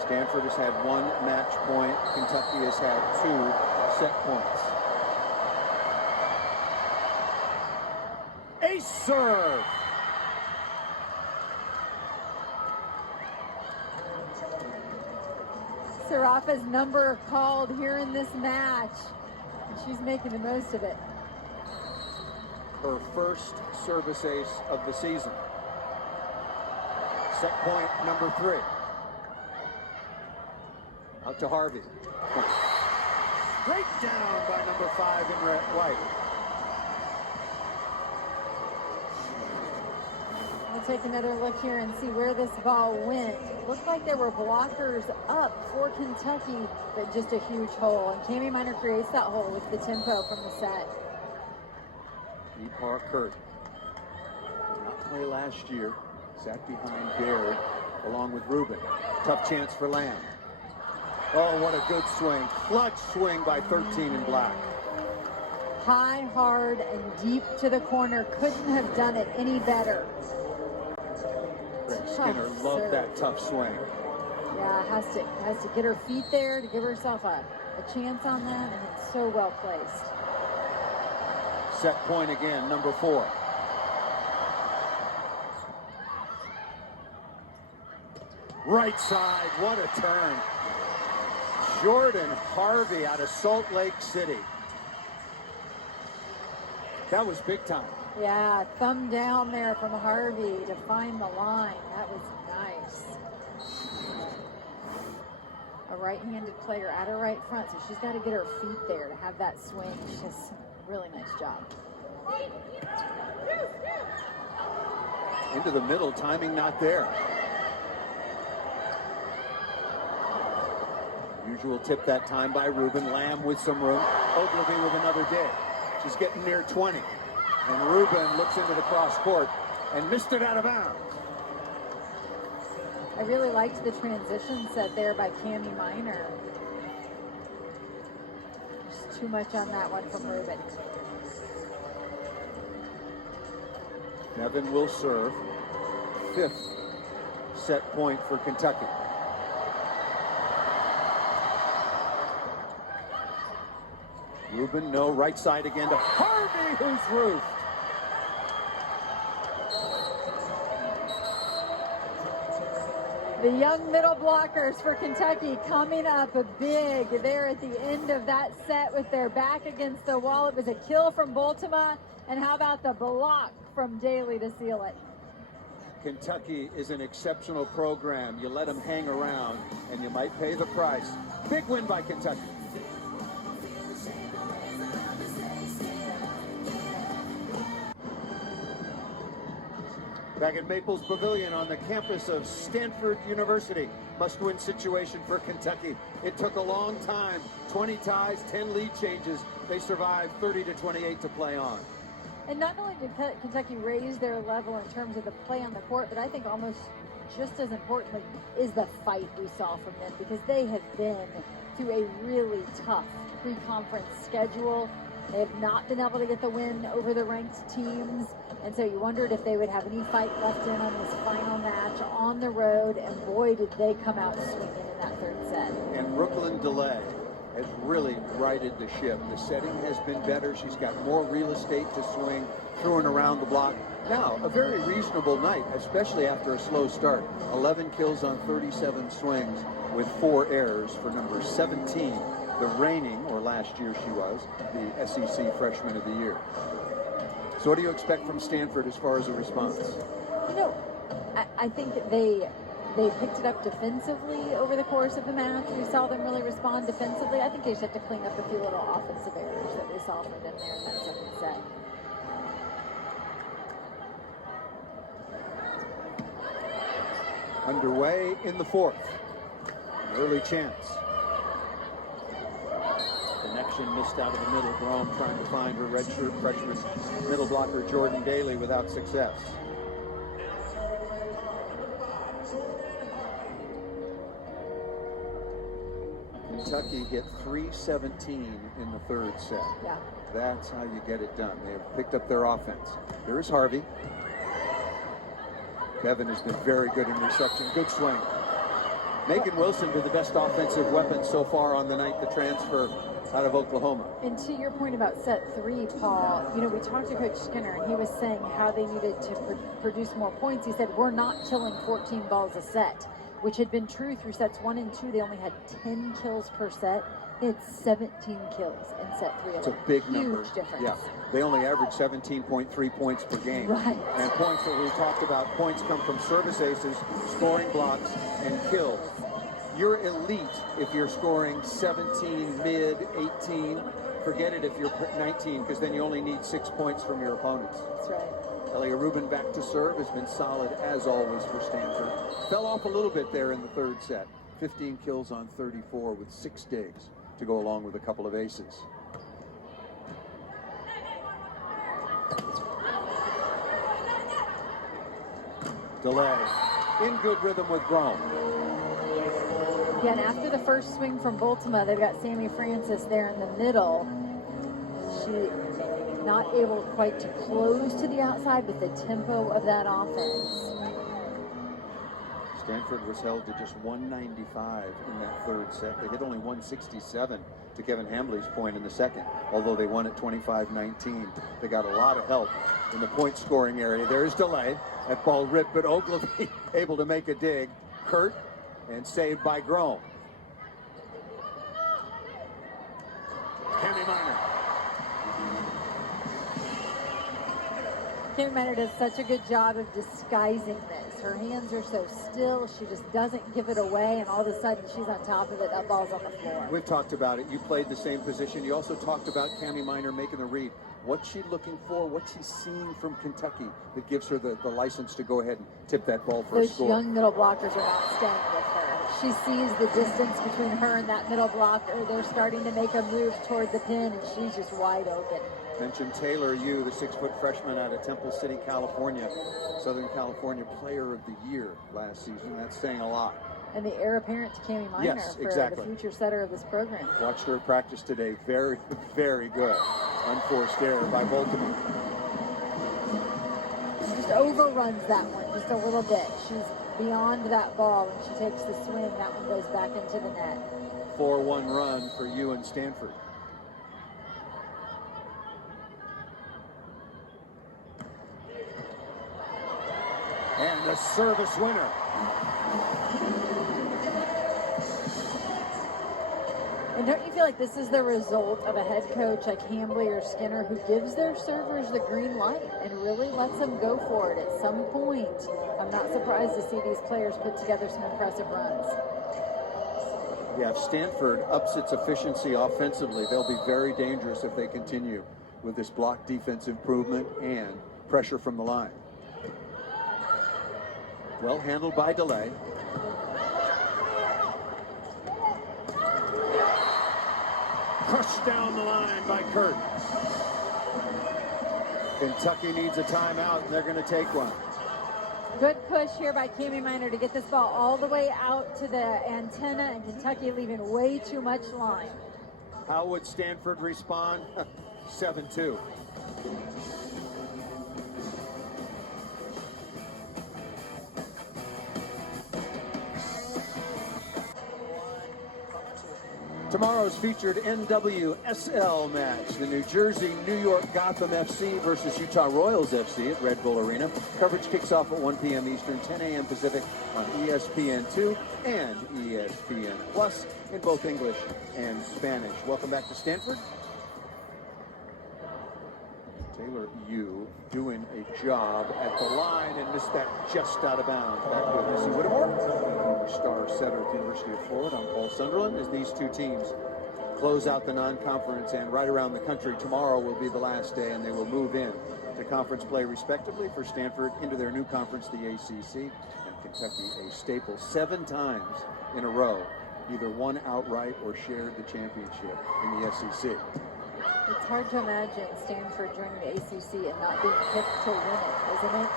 Stanford has had 1 match point. Kentucky has had 2 set points. Ace serve. Sarafa's number called here in this match. And she's making the most of it. Her first service ace of the season. Set point number 3. Out to Harvey. Straight down by number 5 in red white. We'll take another look here and see where this ball went. It looked like there were blockers up for Kentucky, but just a huge hole. And Cami Minor creates that hole with the tempo from the set. Deep Kurt did not play last year. Sat behind Baird along with Rubin. Tough chance for Lamb. Oh, what a good swing. Clutch swing by 13 in black. High, hard, and deep to the corner. Couldn't have done it any better. Greg Skinner loved that tough swing. Yeah, has to get her feet there to give herself a chance on that, and it's so well placed. Set point again, number 4. Right side, what a turn. Jordan Harvey out of Salt Lake City. That was big time. Yeah, thumb down there from Harvey to find the line. That was nice. A right-handed player at her right front, so she's got to get her feet there to have that swing. Just really nice job. Into the middle, timing not there. Usual tip that time by Rubin. Lamb with some room. Ogilvy with another dig. She's getting near 20. And Rubin looks into the cross court and missed it out of bounds. I really liked the transition set there by Cami Minor. Just too much on that one from Rubin. Nevin will serve. 5th set point for Kentucky. Rubin, no, right side again to Harvey, who's roofed. The young middle blockers for Kentucky coming up big there at the end of that set with their back against the wall. It was a kill from Boltema, and how about the block from Daly to seal it? Kentucky is an exceptional program. You let them hang around, and you might pay the price. Big win by Kentucky. Back at Maples Pavilion on the campus of Stanford University. Must-win situation for Kentucky. It took a long time. 20 ties, 10 lead changes. They survived 30-28 to play on. And not only did Kentucky raise their level in terms of the play on the court, but I think almost just as importantly is the fight we saw from them, because they have been through a really tough pre-conference schedule. They have not been able to get the win over the ranked teams, and so you wondered if they would have any fight left in on this final match on the road, and boy, did they come out swinging in that 3rd set. And Brooklyn DeLay has really righted the ship. The setting has been better. She's got more real estate to swing through and around the block. Now, a very reasonable night, especially after a slow start. 11 kills on 37 swings with 4 errors for number 17, the reigning, or last year she was, the SEC Freshman of the Year. So what do you expect from Stanford as far as a response? You know, I think that they picked it up defensively over the course of the match. We saw them really respond defensively. I think they just have to clean up a few little offensive errors that we saw from them there in that 2nd set. Underway in the 4th. An early chance. Connection missed out of the middle. Brome trying to find her redshirt freshman middle blocker Jordan Daly without success. Kentucky hit 317 in the 3rd set. Yeah. That's how you get it done. They have picked up their offense. Here is Harvey. Kevin has been very good in reception. Good swing. Megan Wilson did the best offensive weapon so far on the night, the transfer out of Oklahoma. And to your point about set 3, Paul, you know, we talked to Coach Skinner, and he was saying how they needed to produce more points. He said, we're not killing 14 balls a set, which had been true through sets 1 and 2. They only had 10 kills per set. It's 17 kills in set 3. It's a big number. Huge difference. Yeah, they only average 17.3 points per game. Right. And points that we talked about, points come from service aces, scoring blocks, and kills. You're elite if you're scoring 17, mid, 18. Forget it if you're 19, because then you only need 6 points from your opponents. That's right. Elia Rubin back to serve, has been solid as always for Stanford. Fell off a little bit there in the third set. 15 kills on 34 with 6 digs to go along with a couple of aces. Delay. In good rhythm with Grom. Yeah, and after the first swing from Bultema, they've got Sammy Francis there in the middle. She not able quite to close to the outside with the tempo of that offense. Stanford was held to just 195 in that third set. They hit only 167 to Kevin Hambley's point in the second, although they won at 25-19. They got a lot of help in the point scoring area. There's delay. That ball ripped, but Ogilvy able to make a dig. Kurt, and saved by Grom. Cami Minor. Cami Minor does such a good job of disguising this. Her hands are so still, she just doesn't give it away, and all of a sudden she's on top of it. That ball's on the floor. We've talked about it. You played the same position. You also talked about Cami Minor making the read. What's she looking for? What's she seeing from Kentucky that gives her the license to go ahead and tip that ball for a Those score? young middle blockers are not staying with her. She sees the distance between her and that middle blocker. They're starting to make a move toward the pin, and she's just wide open. Mentioned Taylor Yu, the 6-foot freshman out of Temple City, California, Southern California Player of the Year last season. That's saying a lot. And the heir apparent to Cami Minor Yes, for exactly. the future setter of this program. Watched her practice today. Very, very good. Unforced error by Baltimore. She just overruns that one just a little bit. She's beyond that ball, and she takes the swing. That one goes back into the net. 4-1 run for Yu and Stanford. And the service winner. And don't you feel like this is the result of a head coach like Hambley or Skinner who gives their servers the green light and really lets them go for it at some point? I'm not surprised to see these players put together some impressive runs. Yeah, if Stanford ups its efficiency offensively, they'll be very dangerous if they continue with this block defense improvement and pressure from the line. Well handled by delay. Crushed down the line by Kurt. Kentucky needs a timeout, and they're going to take one. Good push here by Cami Minor to get this ball all the way out to the antenna, and Kentucky leaving way too much line. How would Stanford respond? 7-2. Tomorrow's featured NWSL match, the New Jersey-New York Gotham FC versus Utah Royals FC at Red Bull Arena. Coverage kicks off at 1 p.m. Eastern, 10 a.m. Pacific on ESPN2 and ESPN Plus in both English and Spanish. Welcome back to Stanford. Taylor Yu doing a job at the line and missed that just out of bounds. Back to Missy Whittemore, former star setter at the University of Florida. I'm Paul Sunderland. As these two teams close out the non-conference and right around the country, tomorrow will be the last day, and they will move in to conference play respectively for Stanford into their new conference, the ACC, and Kentucky a staple 7 times in a row, either won outright or shared the championship in the SEC. It's hard to imagine Stanford joining the ACC and not being picked to win it, isn't it?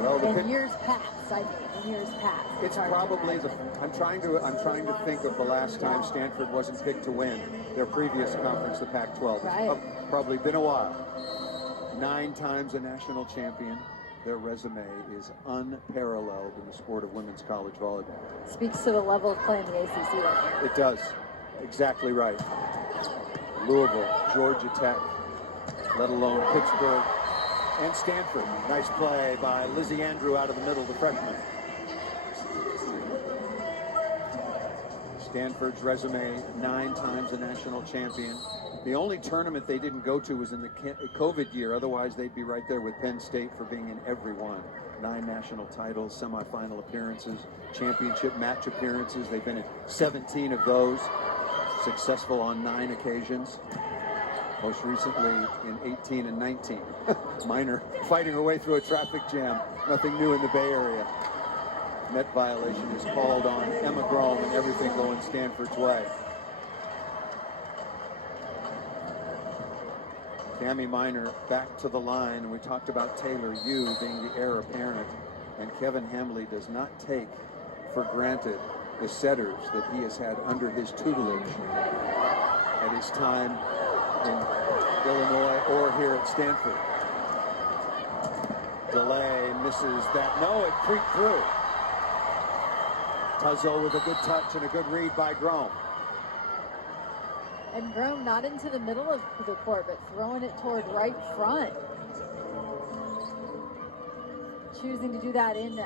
Well, in years past, I mean, in years past. It's probably I'm trying to think of the last time Stanford wasn't picked to win their previous conference, the Pac-12. Right. It's probably been a while. 9 times a national champion, Their resume is unparalleled in the sport of women's college volleyball. Speaks to the level of play in the ACC right now. It does. Exactly right. Louisville, Georgia Tech, let alone Pittsburgh and Stanford. Nice play by Lizzie Andrew out of the middle, the freshman. Stanford's resume, 9 times a national champion. The only tournament they didn't go to was in the COVID year. Otherwise, they'd be right there with Penn State for being in every one. 9 national titles, semifinal appearances, championship match appearances. They've been in 17 of those. Successful on 9 occasions. Most recently in 18 and 19. Minor fighting her way through a traffic jam. Nothing new in the Bay Area. Net violation is called on Emma Grome, and everything going Stanford's way. Cami Minor back to the line, and we talked about Taylor Yu being the heir apparent, and Kevin Hambley does not take for granted the setters that he has had under his tutelage at his time in Illinois or here at Stanford. Delay misses that. No, it creeped through. Tuzzo with a good touch and a good read by Grome. And Grome not into the middle of the court, but throwing it toward right front. Choosing to do that in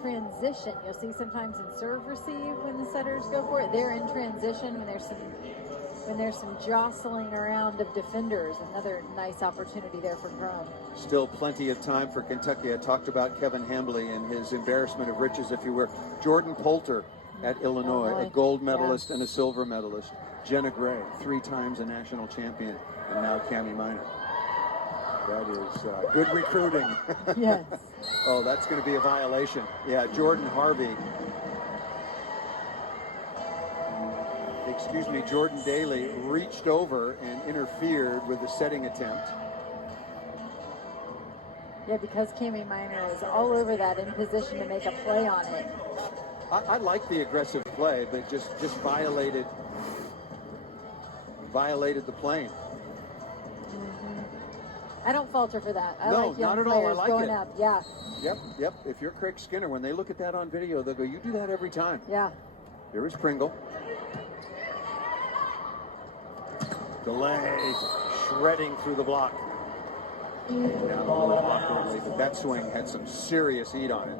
transition. You'll see sometimes in serve receive when the setters go for it. They're in transition when there's some jostling around of defenders. Another nice opportunity there for Grome. Still plenty of time for Kentucky. I talked about Kevin Hambley and his embarrassment of riches, if you were. Jordan Poulter at Illinois, a gold medalist and a silver medalist. Jenna Gray, 3 times a national champion, and now Cami Minor. That is good recruiting. Yes. Oh, that's going to be a violation. Yeah, Jordan Daly reached over and interfered with the setting attempt. Yeah, because Cami Minor is all over that, in position to make a play on it. I like the aggressive play, but just violated the plane. I don't falter for that. I No, like young not at all. I players like going it. up. Yeah. Yep. If you're Craig Skinner, when they look at that on video, they'll go, you do that every time. Yeah. Here is Pringle. Delay, shredding through the block. Down a little awkwardly, but that swing had some serious heat on it.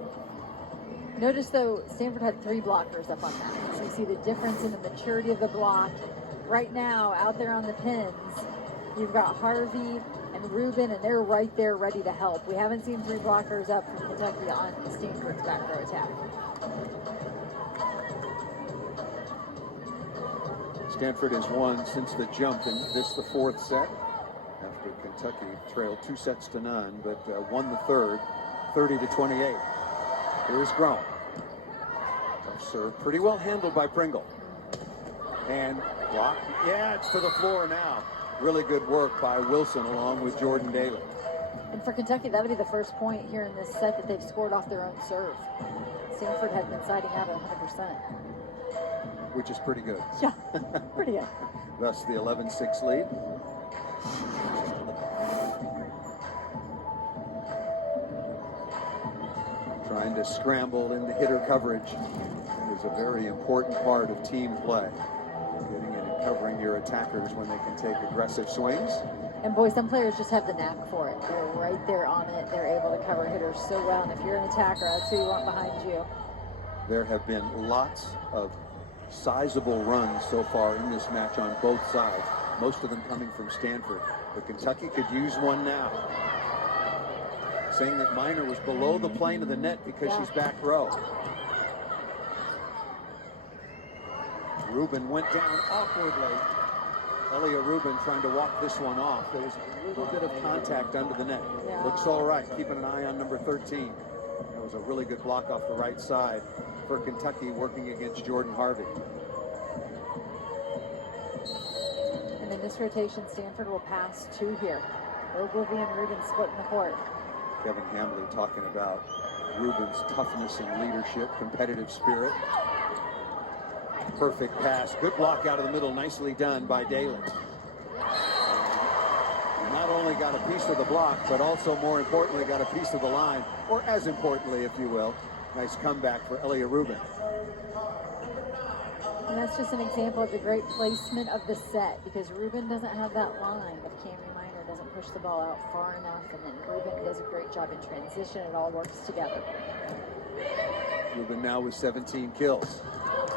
Notice, though, Stanford had 3 blockers up on that. So you see the difference in the maturity of the block. Right now, out there on the pins, you've got Harvey and Rubin, and they're right there ready to help. We haven't seen 3 blockers up from Kentucky on Stanford's back row attack. Stanford has won since the jump in this, the 4th set, after Kentucky trailed 2 sets to none, but won the 3rd, 30-28. Here's Grome. Tough serve, pretty well handled by Pringle. And block. Yeah, it's to the floor now. Really good work by Wilson along with Jordan Daly. And for Kentucky, that'll be the first point here in this set that they've scored off their own serve. Stanford had been siding out at 100%. Which is pretty good. Yeah, pretty good. Thus the 11-6 lead. Trying to scramble in the hitter coverage. That is a very important part of team play. Getting in and covering your attackers when they can take aggressive swings. And boy, some players just have the knack for it. They're right there on it. They're able to cover hitters so well. And if you're an attacker, that's who you want behind you. There have been lots of sizable runs so far in this match on both sides. Most of them coming from Stanford. But Kentucky could use one now. Saying that Minor was below the plane of the net because she's back row. Rubin went down awkwardly. Elia Rubin trying to walk this one off. There was a little bit of contact under the net. Yeah. Looks all right. Keeping an eye on number 13. That was a really good block off the right side for Kentucky working against Jordan Harvey. And in this rotation, Stanford will pass 2 here. Ogilvy and Rubin splitting the court. Kevin Hambley talking about Rubin's toughness and leadership, competitive spirit. Perfect pass. Good block out of the middle. Nicely done by Daly. not only got a piece of the block, but also more importantly got a piece of the line, or as importantly, if you will. Nice comeback for Elia Rubin. And that's just an example of the great placement of the set, because Rubin doesn't have that line if Cami Minor doesn't push the ball out far enough, and then Rubin does a great job in transition. It all works together. Rubin now with 17 kills. The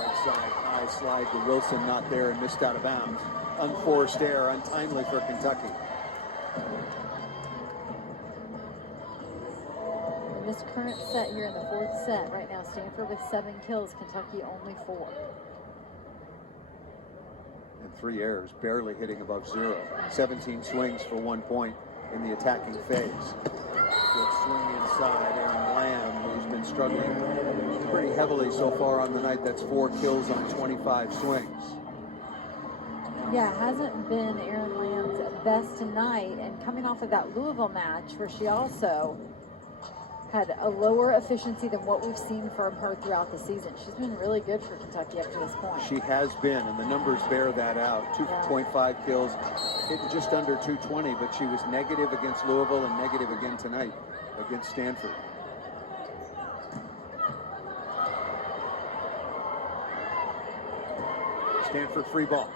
right side high slide to Wilson, not there and missed out of bounds. Unforced error, untimely for Kentucky. In this current set here in the fourth set, right now Stanford with 7 kills, Kentucky only 4. And 3 errors, barely hitting above 0. 17 swings for 1 point in the attacking phase. Good swing inside, Aaron Lamb, who's been struggling pretty heavily so far on the night. That's 4 kills on 25 swings. Yeah, it hasn't been Aaron Lamb's best tonight, and coming off of that Louisville match where she also had a lower efficiency than what we've seen from her throughout the season. She's been really good for Kentucky up to this point. She has been, and the numbers bear that out. 2.5 kills, hit just under 220, but she was negative against Louisville and negative again tonight against Stanford. Stanford free ball.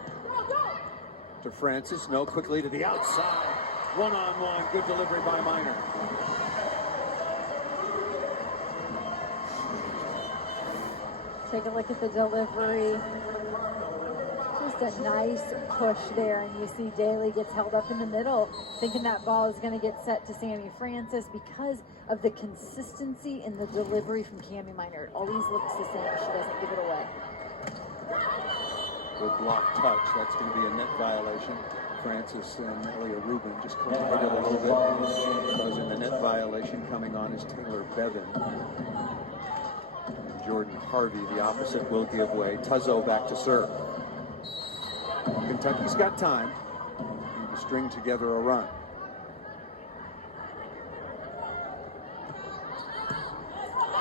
To Francis, no, quickly to the outside. One-on-one, good delivery by Minor. Take a look at the delivery. Just a nice push there, and you see Daly gets held up in the middle, thinking that ball is going to get set to Sammy Francis because of the consistency in the delivery from Cami Minor. It always looks the same. She doesn't give it away. Good block touch. That's going to be a net violation. Francis and Elia Rubin just collided a little bit, causing the net violation. Coming on is Taylor Bevan. And Jordan Harvey, the opposite, will give way. Tuzzo back to serve. Kentucky's got time. Need to string together a run.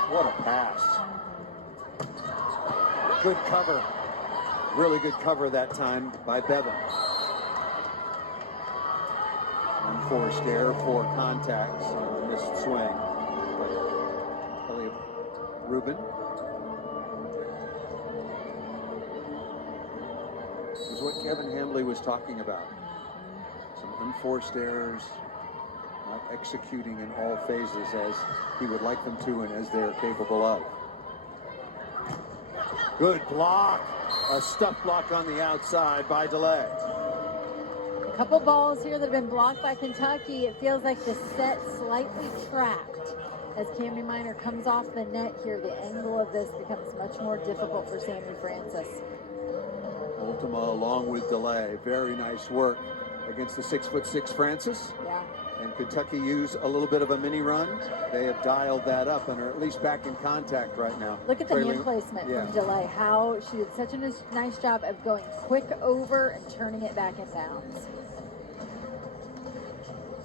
What a pass. Good cover. Really good cover that time by Bevan. Unforced error, 4 contacts on a missed swing. Elia Rubin. This is what Kevin Hambley was talking about. Some unforced errors, not executing in all phases as he would like them to and as they're capable of. Good block. A stuff block on the outside by DeLay. A couple balls here that have been blocked by Kentucky. It feels like the set slightly tracked as Cami Minor comes off the net here. The angle of this becomes much more difficult for Sammy Francis. Ultima along with DeLay. Very nice work against the 6'6" Francis. Yeah. And Kentucky used a little bit of a mini run. They have dialed that up and are at least back in contact right now. Look at the hand placement from DeLay. How she did such a nice job of going quick over and turning it back in bounds.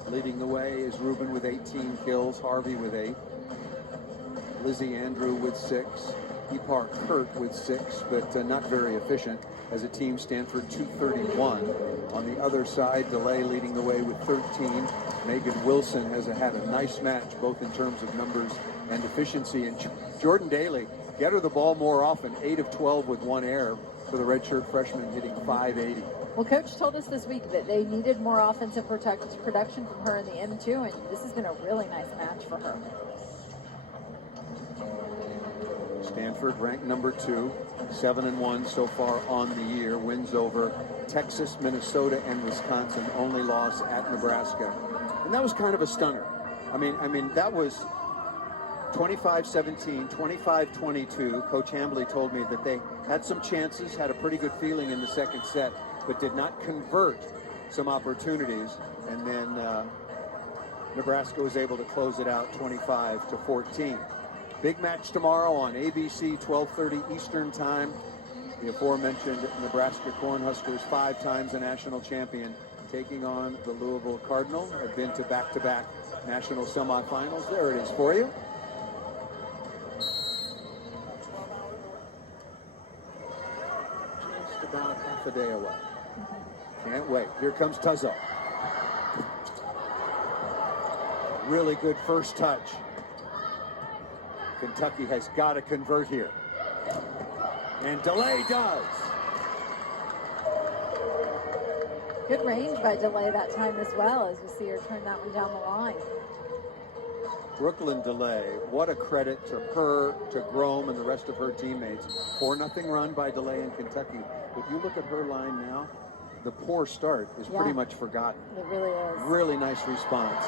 Leading the way is Rubin with 18 kills, Harvey with 8, Lizzie Andrew with 6, Ipar Kurt with 6, but not very efficient. As a team, Stanford 231. On the other side, DeLay leading the way with 13. Megan Wilson has had a nice match, both in terms of numbers and efficiency. And Jordan Daly, get her the ball more often, 8 of 12 with 1 error for the redshirt freshman, hitting .580. Well, Coach told us this week that they needed more offensive production from her in the M2, and this has been a really nice match for her. Stanford ranked number 2, 7-1 so far on the year. Wins over Texas, Minnesota, and Wisconsin. Only loss at Nebraska, and that was kind of a stunner. I mean that was 25-17, 25-22. Coach Hambley told me that they had some chances, had a pretty good feeling in the second set, but did not convert some opportunities. And then Nebraska was able to close it out 25-14. Big match tomorrow on ABC, 12:30 Eastern Time. The aforementioned Nebraska Cornhuskers, 5 times a national champion, taking on the Louisville Cardinal. Have been to back-to-back national semifinals. There it is for you. Just about half a day away. Can't wait. Here comes Tuzzo. Really good first touch. Kentucky has got to convert here. And Delay does. Good range by Delay that time as well, as we see her turn that one down the line. Brooklyn Delay, what a credit to her, to Grome, and the rest of her teammates. 4-0 run by Delay in Kentucky. But you look at her line now, the poor start is pretty much forgotten. It really is. Really nice response.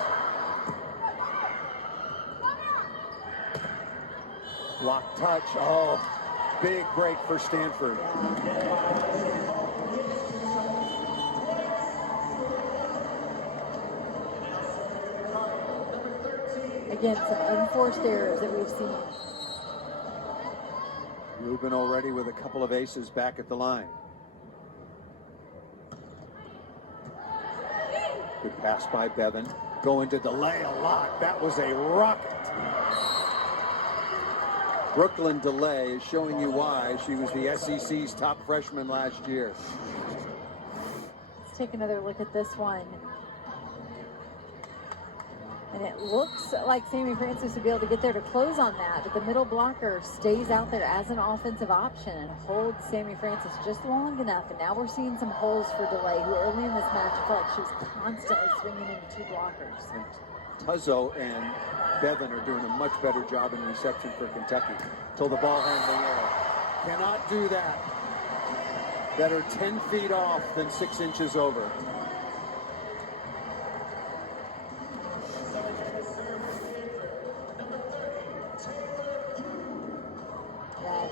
Block touch. Oh, big break for Stanford. Again, some unforced errors that we've seen. Rubin already with a couple of aces back at the line. Good pass by Bevan. Going to Delay a lot. That was a rocket. Brooklyn Delay is showing you why she was the SEC's top freshman last year. Let's take another look at this one. And it looks like Sammy Francis would be able to get there to close on that, but the middle blocker stays out there as an offensive option and holds Sammy Francis just long enough. And now we're seeing some holes for Delay, who early in this match I felt like she was constantly swinging into two blockers. And Tuzzo and Bevan are doing a much better job in reception for Kentucky. Till the ball handling error. Cannot do that. Better 10 feet off than 6 inches over.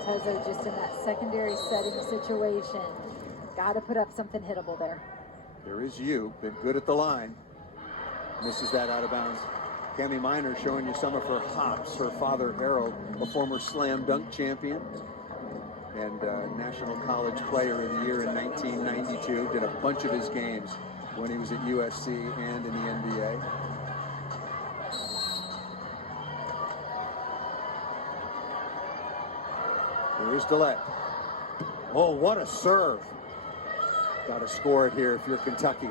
Tuzzo just in that secondary setting situation. Got to put up something hittable there. There is you. Been good at the line. Misses that out of bounds. Cami Minor showing you some of her hops. Her father, Harold, a former slam dunk champion and National College Player of the Year in 1992. Did a bunch of his games when he was at USC and in the NBA. There is Delay. Oh, what a serve. Got to score it here if you're Kentucky.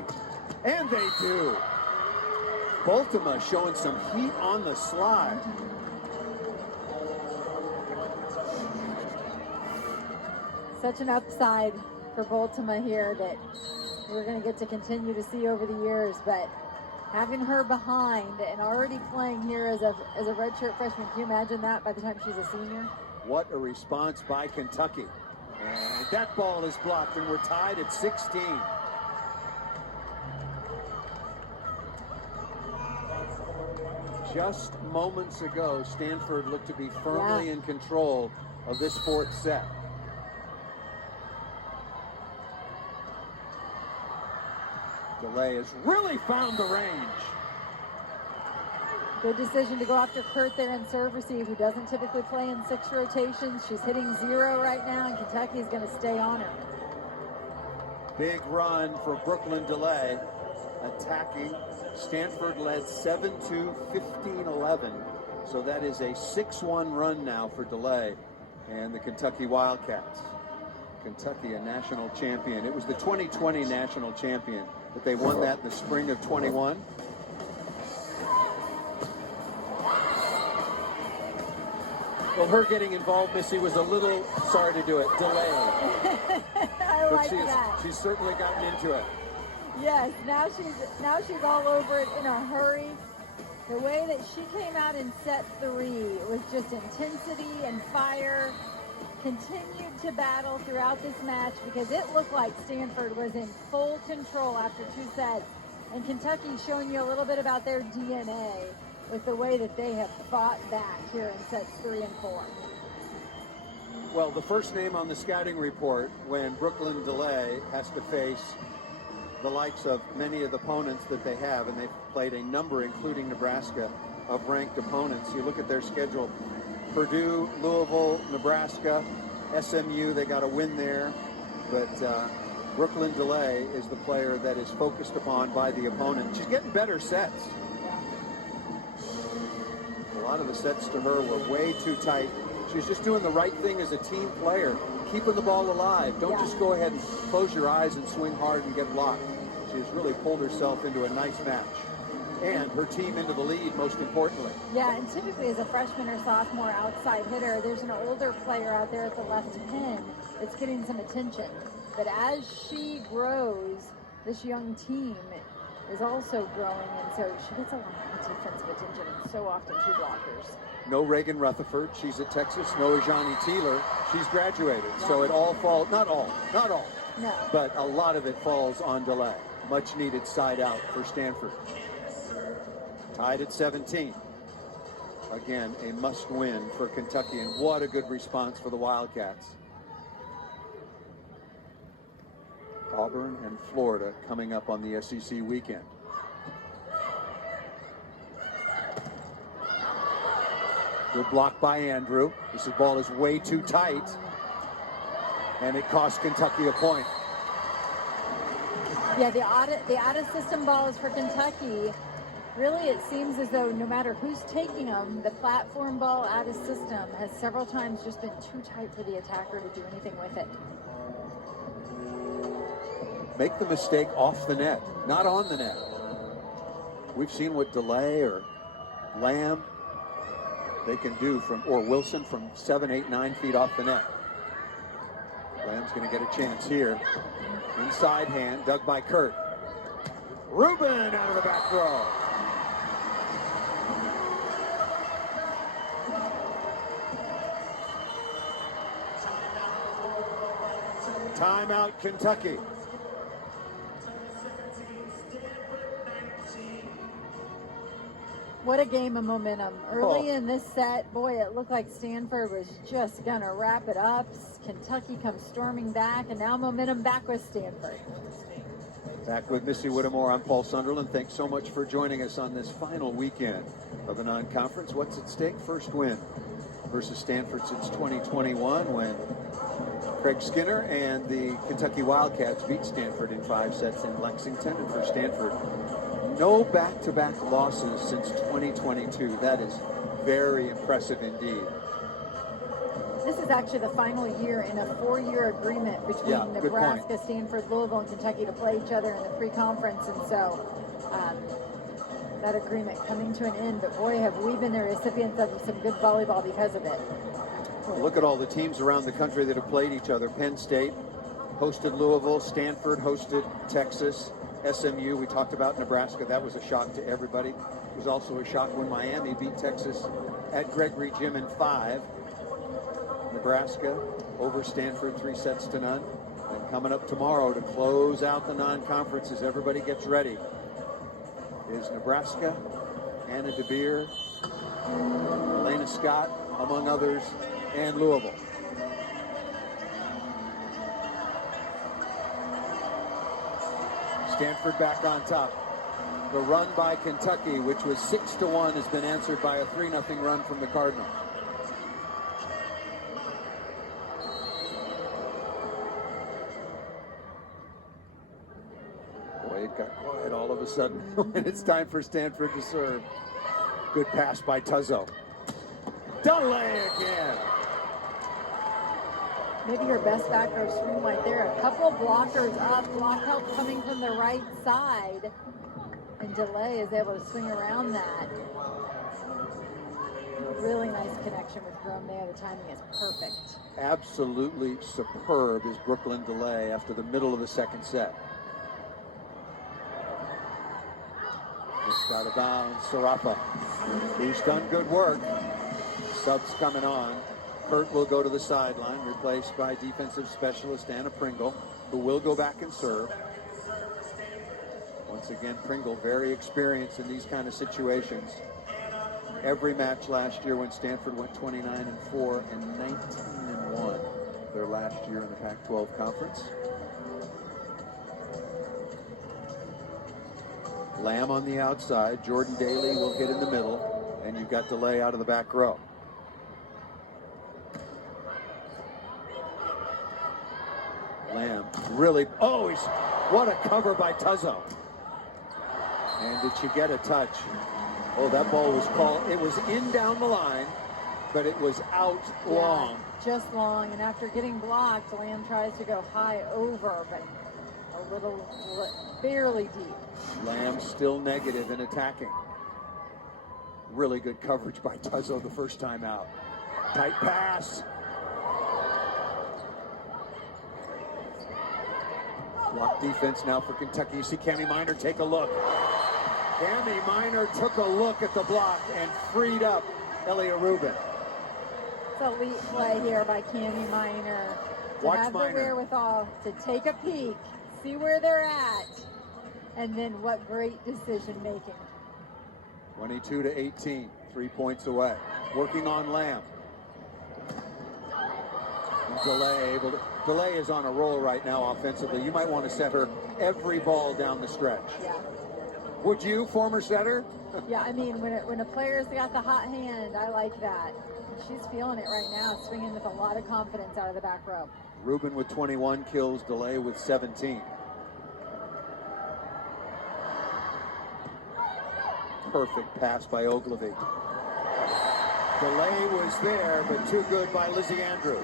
And they do. Baltimore showing some heat on the slide. Such an upside for Baltimore here that we're going to get to continue to see over the years, but having her behind and already playing here as a redshirt freshman, can you imagine that by the time she's a senior? What a response by Kentucky. And that ball is blocked, and we're tied at 16. Just moments ago, Stanford looked to be firmly in control of this fourth set. Delay has really found the range. Good decision to go after Kurt there in serve receive, who doesn't typically play in 6 rotations. She's hitting 0 right now, and Kentucky is going to stay on her. Big run for Brooklyn Delay, attacking. Stanford led 7-2, 15-11. So that is a 6-1 run now for Delay and the Kentucky Wildcats. Kentucky, a national champion. It was the 2020 national champion, but they won that in the spring of 21. Well, her getting involved, Missy, was a little, sorry to do it, delayed. I like that. She's certainly gotten into it. Yes, now she's all over it in a hurry. The way that she came out in set 3 was just intensity and fire. Continued to battle throughout this match because it looked like Stanford was in full control after 2 sets. And Kentucky showing you a little bit about their DNA with the way that they have fought back here in sets 3 and 4. Well, the first name on the scouting report when Brooklyn Delay has to face the likes of many of the opponents that they have, and they've played a number, including Nebraska, of ranked opponents. You look at their schedule: Purdue, Louisville, Nebraska, SMU, they got a win there. But Brooklyn Delay is the player that is focused upon by the opponent. She's getting better sets. A lot of the sets to her were way too tight. She's just doing the right thing as a team player, keeping the ball alive. Don't just go ahead and close your eyes and swing hard and get blocked. She has really pulled herself into a nice match. and her team into the lead, most importantly. Yeah, and typically as a freshman or sophomore outside hitter, there's an older player out there at the left pin that's getting some attention. But as she grows, this young team is also growing, and so she gets a lot of defensive attention, and so often two blockers. No Reagan Rutherford, she's at Texas. No Ajani Teeler, she's graduated. So it all falls, not all, no, but a lot of it falls on delay. Much needed side out for Stanford. Tied at 17. Again, a must win for Kentucky, and what a good response for the Wildcats. Auburn and Florida coming up on the SEC weekend. Good block by Andrew. This ball is way too tight, and it cost Kentucky a point. Yeah, the out of system ball is for Kentucky. Really, it seems as though no matter who's taking them, the platform ball out of system has several times just been too tight for the attacker to do anything with it. Make the mistake off the net, not on the net. We've seen what DeLay or Lamb they can do or Wilson from 7, 8, 9 feet off the net. Lamb's going to get a chance here. Inside hand, dug by Kurt. Rubin out of the back row. Timeout, Kentucky. What a game of momentum. Early in this set, boy, it looked like Stanford was just going to wrap it up. Kentucky comes storming back, and now momentum back with Stanford. Back with Missy Whittemore, I'm Paul Sunderland. Thanks so much for joining us on this final weekend of the non-conference. What's at stake? First win versus Stanford since 2021 when Craig Skinner and the Kentucky Wildcats beat Stanford in 5 sets in Lexington. And for Stanford, no back-to-back losses since 2022. That is very impressive indeed. This is actually the final year in a 4-year agreement between Nebraska, Stanford, Louisville, and Kentucky to play each other in the pre-conference. And so that agreement coming to an end. But boy, have we been the recipients of some good volleyball because of it. Look at all the teams around the country that have played each other. Penn State hosted Louisville. Stanford hosted Texas. SMU, we talked about Nebraska. That was a shock to everybody. It was also a shock when Miami beat Texas at Gregory Gym in 5. Nebraska over Stanford 3-0. And coming up tomorrow to close out the non-conference as everybody gets ready is Nebraska, Anna DeBeer, Elena Scott, among others, and Louisville. Stanford back on top. The run by Kentucky, which was 6-1, has been answered by a 3-0 run from the Cardinal. Boy, it got quiet all of a sudden when it's time for Stanford to serve. Good pass by Tuzzo. Delay again. Maybe her best back row swing right there. A couple blockers up, block help coming from the right side. And DeLay is able to swing around that. Really nice connection with Grum there. The timing is perfect. Absolutely superb is Brooklyn DeLay after the middle of the second set. Just out of bounds, Sarafa, who's done good work. Subs coming on. Kurt will go to the sideline, replaced by defensive specialist Anna Pringle, who will go back and serve. Once again, Pringle very experienced in these kind of situations. Every match last year when Stanford went 29-4 and 19-1, their last year in the Pac-12 conference. Lamb on the outside, Jordan Daly will hit in the middle, and you've got DeLay out of the back row. Lamb really, what a cover by Tuzzo. And did she get a touch? Oh, that ball was called, it was in down the line, but it was out long. Just long, and after getting blocked, Lamb tries to go high over, but a little, barely deep. Lamb still negative in attacking. Really good coverage by Tuzzo the first time out. Tight pass. Block defense now for Kentucky. You see Cami Minor take a look. Cami Minor took a look at the block and freed up Elia Rubin. It's an elite play here by Cami Minor. To Watch have Minor. the wherewithal to take a peek, see where they're at, and then what great decision making. 22-18, 3 points away. Working on Lamb. And Delay is on a roll right now offensively. You might want to set her every ball down the stretch. Yeah. Would you, former setter? Yeah, I mean, when a player's got the hot hand, I like that. She's feeling it right now, swinging with a lot of confidence out of the back row. Rubin with 21 kills, Delay with 17. Perfect pass by Ogilvy. Delay was there, but too good by Lizzie Andrew.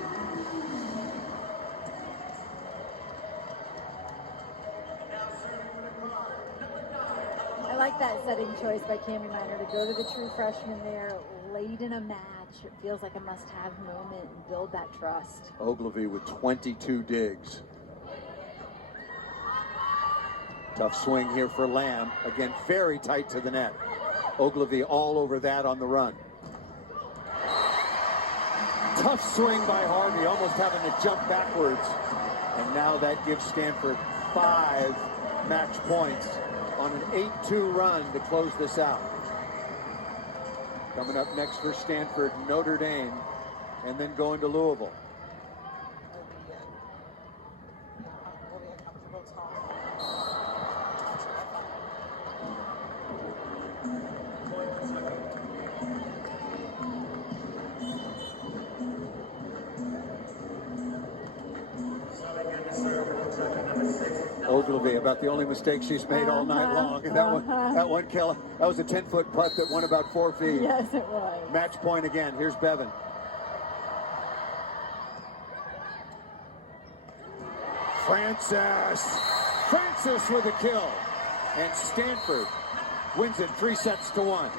I like that setting choice by Cami Minor to go to the true freshman there late in a match. It feels like a must-have moment and build that trust. Ogilvy with 22 digs. Tough swing here for Lamb. Again, very tight to the net. Ogilvy all over that on the run. Tough swing by Harvey, almost having to jump backwards. And now that gives Stanford 5 match points on an 8-2 run to close this out. Coming up next for Stanford, Notre Dame, and then going to Louisville. Ogilvy, about the only mistake she's made all night long. And that one kill, that was a 10-foot putt that went about 4 feet. Yes, it was. Match point again. Here's Bevan. Francis with a kill. And Stanford wins it 3-1.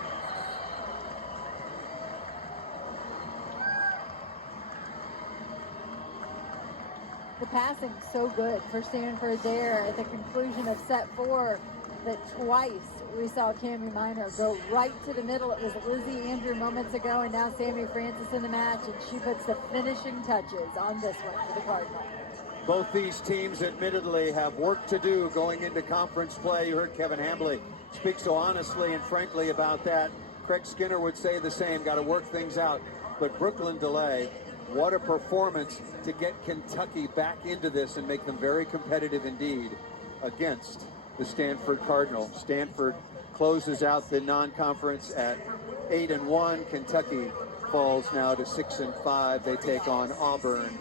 The passing so good for Stanford there at the conclusion of set 4, that twice we saw Cami Minor go right to the middle. It was Lizzie Andrew moments ago, and now Sammy Francis in the match, and she puts the finishing touches on this one for the Cardinals. Both these teams admittedly have work to do going into conference play. You heard Kevin Hambley speak so honestly and frankly about that. Craig Skinner would say the same, got to work things out. But Brooklyn Delay, what a performance to get Kentucky back into this and make them very competitive indeed against the Stanford Cardinal. Stanford closes out the non-conference at 8-1. Kentucky falls now to 6-5. They take on Auburn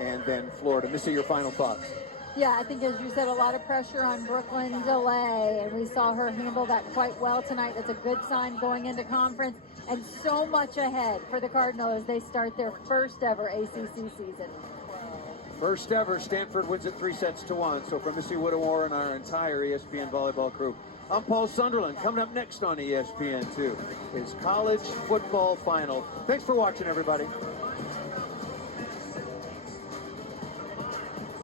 and then Florida. Missy, your final thoughts? Yeah, I think, as you said, a lot of pressure on Brooklyn Delay, and we saw her handle that quite well tonight. That's a good sign going into conference, and so much ahead for the Cardinals as they start their first ever ACC season. First ever, Stanford wins it 3-1. So for Missy Whittemore and our entire ESPN volleyball crew, I'm Paul Sunderland. Coming up next on ESPN2 is college football final. Thanks for watching, everybody.